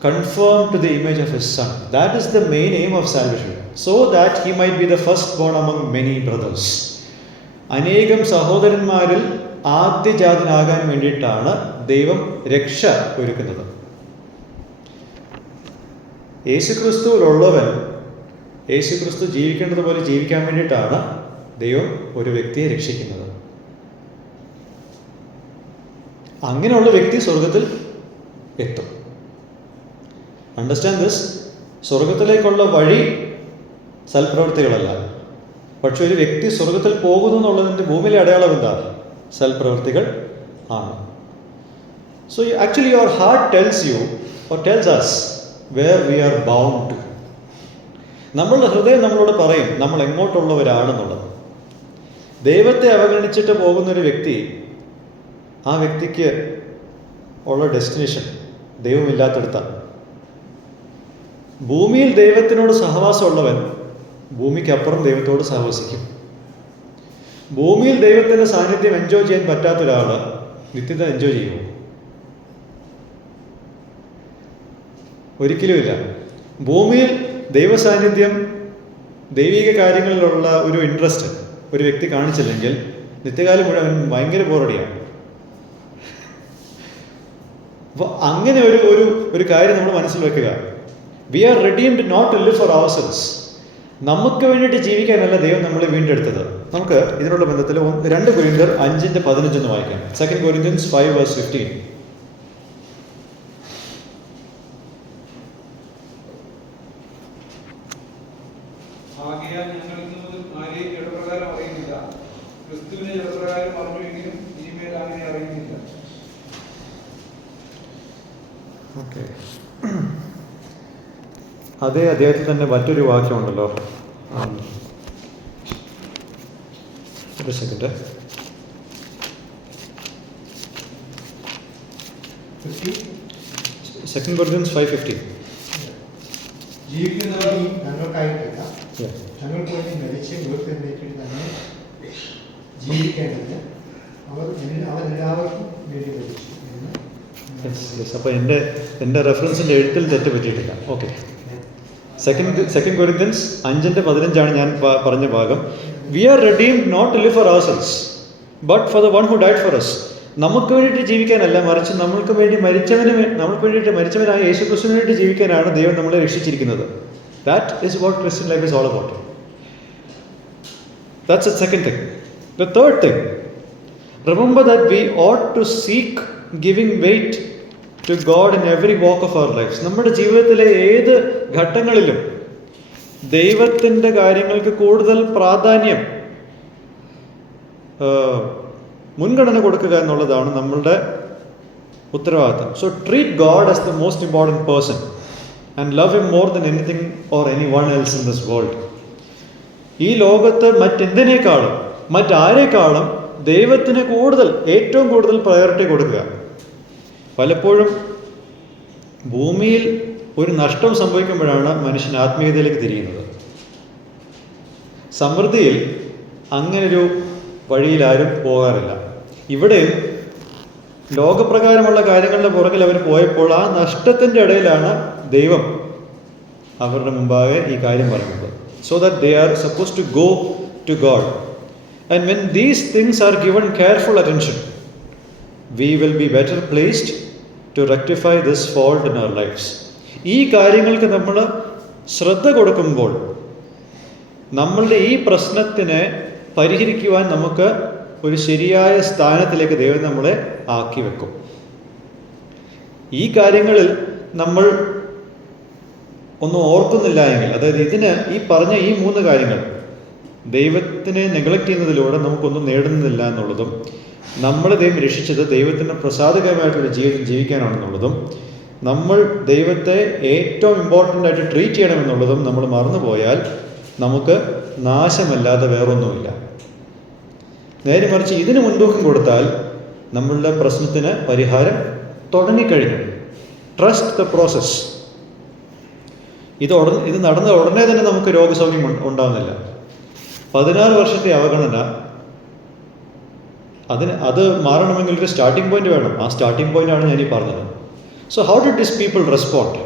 conform to the image of His Son. That is the main aim of salvation. So that He might be the firstborn among many brothers. അനേകം സഹോദരന്മാരിൽ ആദ്യജാതനാകാൻ വേണ്ടിയിട്ടാണ് ദൈവം രക്ഷ ഒരുക്കുന്നത്. യേശുക്രിസ്തുവിലുള്ളവൻ യേശുക്രിസ്തു ജീവിക്കേണ്ടതുപോലെ ജീവിക്കാൻ വേണ്ടിയിട്ടാണ് ദൈവം ഒരു വ്യക്തിയെ രക്ഷിക്കുന്നത്. അങ്ങനെയുള്ള വ്യക്തി സ്വർഗത്തിൽ എത്തും. Understand this. സ്വർഗത്തിലേക്കുള്ള വഴി സൽപ്രവൃത്തികളല്ല. പക്ഷെ ഒരു വ്യക്തി സ്വർഗത്തിൽ പോകുന്നു എന്നുള്ളതിൻ്റെ ഭൂമിയിലെ അടയാളം എന്താണ്? സൽപ്രവൃത്തികൾ ആണ്. So actually your heart tells you or tells us where we are bound. നമ്മളുടെ ഹൃദയം നമ്മളോട് പറയും നമ്മൾ എങ്ങോട്ടുള്ളവരാണെന്നുള്ളത്. ദൈവത്തെ അവഗണിച്ചിട്ട് പോകുന്നൊരു വ്യക്തി, ആ വ്യക്തിക്ക് ഉള്ള ഡെസ്റ്റിനേഷൻ ദൈവമില്ലാത്തടുത്താണ്. ഭൂമിയിൽ ദൈവത്തിനോട് സഹവാസമുള്ളവൻ ഭൂമിക്കപ്പുറം ദൈവത്തോട് സഹവസിക്കും. ഭൂമിയിൽ ദൈവത്തിൻ്റെ സാന്നിധ്യം എൻജോയ് ചെയ്യാൻ പറ്റാത്ത ഒരാൾ നിത്യത എൻജോയ് ചെയ്യുമോ? ഒരിക്കലുമില്ല. ഭൂമിയിൽ ദൈവസാന്നിധ്യം, ദൈവിക കാര്യങ്ങളിലുള്ള ഒരു ഇൻട്രസ്റ്റ് ഒരു വ്യക്തി കാണിച്ചില്ലെങ്കിൽ നിത്യകാലം മുഴുവൻ ഭയങ്കര ബോറടിയാണ്. അപ്പോൾ അങ്ങനെ ഒരു കാര്യം നമ്മൾ മനസ്സിൽ വെക്കുക. We are redeemed not to live for ourselves. നമുക്ക് വേണ്ടിയിട്ട് ജീവിക്കാനല്ല ദൈവം നമ്മളെ വീണ്ടെടുത്തത്. നമുക്ക് ഇതിനുള്ള ബന്ധത്തിൽ 2 കൊരിന്ത്യർ 5:15 വായിക്കാം. 2 Corinthians 5:15. ആകയാൽ ഞങ്ങൾ ഇന്നു മുതൽ ആരെയും ജഡപ്രകാരം അറിയുന്നില്ല. ക്രിസ്തുവിനെ ജഡപ്രകാരം അറിഞ്ഞുവെങ്കിലും ഇനിമേൽ അങ്ങനെ അറിയുന്നില്ല. ഓക്കെ. അതേ അദ്ദേഹത്തിൽ തന്നെ മറ്റൊരു വാക്യമുണ്ടല്ലോ. ഒരു സെക്കൻഡ്. 2 Corinthians 5:15. ജീവിക്കുന്നവർ ഞങ്ങൾക്കായിട്ടല്ല, Yeah. ഞങ്ങൾക്ക് വേണ്ടി മരിച്ച് ഉയർത്തെഴുന്നേറ്റിട്ട് തന്നെ ജീവിക്കേണ്ടത് അവർ എല്ലാവർക്കും വേണ്ടി മരിച്ചു എന്ന്. യെസ്. അപ്പോൾ എൻ്റെ റെഫറൻസിൻ്റെ എഴുത്തിൽ തെറ്റ് പറ്റിയിട്ടില്ല. ഓക്കെ. സെക്കൻഡ് കൊരിന്ത്യൻസ് 5:15 ഞാൻ പറഞ്ഞ ഭാഗം. We are redeemed not to live for ourselves but for the one who died for us. നമുക്ക് വേണ്ടിയിട്ട് ജീവിക്കാനല്ല, മറിച്ച് നമ്മൾക്ക് വേണ്ടി മരിച്ചവനായ യേശുക്രിസ്തുവിന് വേണ്ടി ജീവിക്കാനാണ് ദൈവം നമ്മളെ രക്ഷിച്ചിരിക്കുന്നത്. That is what Christian life is all about. That's the second thing. The third thing, remember that we ought to seek giving weight to God in every walk of our lives. നമ്മുടെ ജീവിതത്തിലെ ഏത് ഘട്ടങ്ങളിലും ദൈവത്തിൻ്റെ കാര്യങ്ങൾക്ക് കൂടുതൽ പ്രാധാന്യം, മുൻഗണന കൊടുക്കുക എന്നുള്ളതാണ് നമ്മളുടെ ഉത്തരവാദിത്തം. So treat God as the most important person and love him more than anything or any one else in this world. ഈ ലോകത്ത് മറ്റെന്തിനേക്കാളും മറ്റാരേക്കാളും ദൈവത്തിന് ഏറ്റവും കൂടുതൽ പ്രയോറിറ്റി കൊടുക്കുക. പലപ്പോഴും ഭൂമിയിൽ ഒരു നഷ്ടം സംഭവിക്കുമ്പോഴാണ് മനുഷ്യൻ ആത്മീയതയിലേക്ക് തിരിയുന്നത്. സമൃദ്ധിയിൽ അങ്ങനൊരു വഴിയിൽ ആരും പോകാറില്ല. ഇവിടെയും ലോകപ്രകാരമുള്ള കാര്യങ്ങളുടെ പുറകിൽ അവർ പോയപ്പോൾ ആ നഷ്ടത്തിൻ്റെ ഇടയിലാണ് ദൈവം അവരുടെ മുമ്പാകെ ഈ കാര്യം പറയുന്നത്. So that they are suppose to go to God. And when these things are given careful attention, we will be better placed to rectify this fault in our lives. ഈ കാര്യങ്ങൾക്ക് നമ്മൾ ശ്രദ്ധ കൊടുക്കുമ്പോൾ നമ്മളുടെ ഈ പ്രശ്നത്തിനെ പരിഹരിക്കുവാൻ നമുക്ക് ഒരു ശരിയായ സ്ഥാനത്തിലേക്ക് ദൈവം നമ്മളെ ആക്കി വെക്കും. ഈ കാര്യങ്ങളിൽ നമ്മൾ ഒന്നും ഓർക്കുന്നില്ല എങ്കിൽ, അതായത് ഈ പറഞ്ഞ ഈ 3 കാര്യങ്ങൾ ദൈവത്തിനെ നെഗ്ലക്റ്റ് ചെയ്യുന്നതിലൂടെ നമുക്കൊന്നും നേടുന്നില്ല എന്നുള്ളതും, നമ്മളെ ദൈവം രക്ഷിച്ചത് ദൈവത്തിന് പ്രസാദകരമായിട്ടുള്ള ജീവിതം ജീവിക്കാനാണെന്നുള്ളതും, നമ്മൾ ദൈവത്തെ ഏറ്റവും ഇമ്പോർട്ടൻ്റ് ആയിട്ട് ട്രീറ്റ് ചെയ്യണമെന്നുള്ളതും നമ്മൾ മറന്നുപോയാൽ നമുക്ക് നാശമല്ലാതെ വേറൊന്നുമില്ല. നേരെ മറിച്ച് ഇതിന് മുൻതൂക്കം കൊടുത്താൽ നമ്മളുടെ പ്രശ്നത്തിന് പരിഹാരം തുടങ്ങിക്കഴിഞ്ഞു. Trust the process. ഇത് നടന്ന ഉടനെ തന്നെ നമുക്ക് രോഗസൗഖ്യം ഉണ്ടാകുന്നില്ല. 16 വർഷത്തെ അവഗണന, അത് മാറണമെങ്കിൽ ഒരു സ്റ്റാർട്ടിംഗ് പോയിന്റ് വേണം. ആ സ്റ്റാർട്ടിംഗ് പോയിന്റാണ് ഞാനീ പറഞ്ഞത്. So how did this people respond?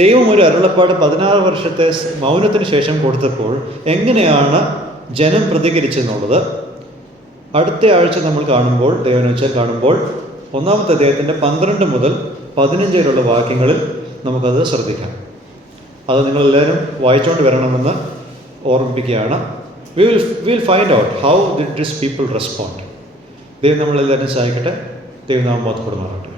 ദൈവം ഒരു അരുളപ്പാട് 16 വർഷത്തെ മൗനത്തിന് ശേഷം കൊടുത്തപ്പോൾ എങ്ങനെയാണ് ജനം പ്രതികരിച്ചെന്നുള്ളത് അടുത്ത ആഴ്ച നമ്മൾ കാണുമ്പോൾ, ദൈവവചനം കാണുമ്പോൾ 1-ാമത്തെ അധ്യായത്തിൻ്റെ 12 മുതൽ 15 വരെയുള്ള വാക്യങ്ങളിൽ നമുക്കത് ശ്രദ്ധിക്കാം. അത് നിങ്ങളെല്ലാവരും വായിച്ചുകൊണ്ട് വരണമെന്ന് ഓർമ്മിപ്പിക്കുകയാണ്. We will find out how did these people respond. ദൈവം നമ്മളെല്ലാവരും സഹായിക്കട്ടെ. ദൈവനാമം മഹത്വപ്പെടുമാറാകട്ടെ.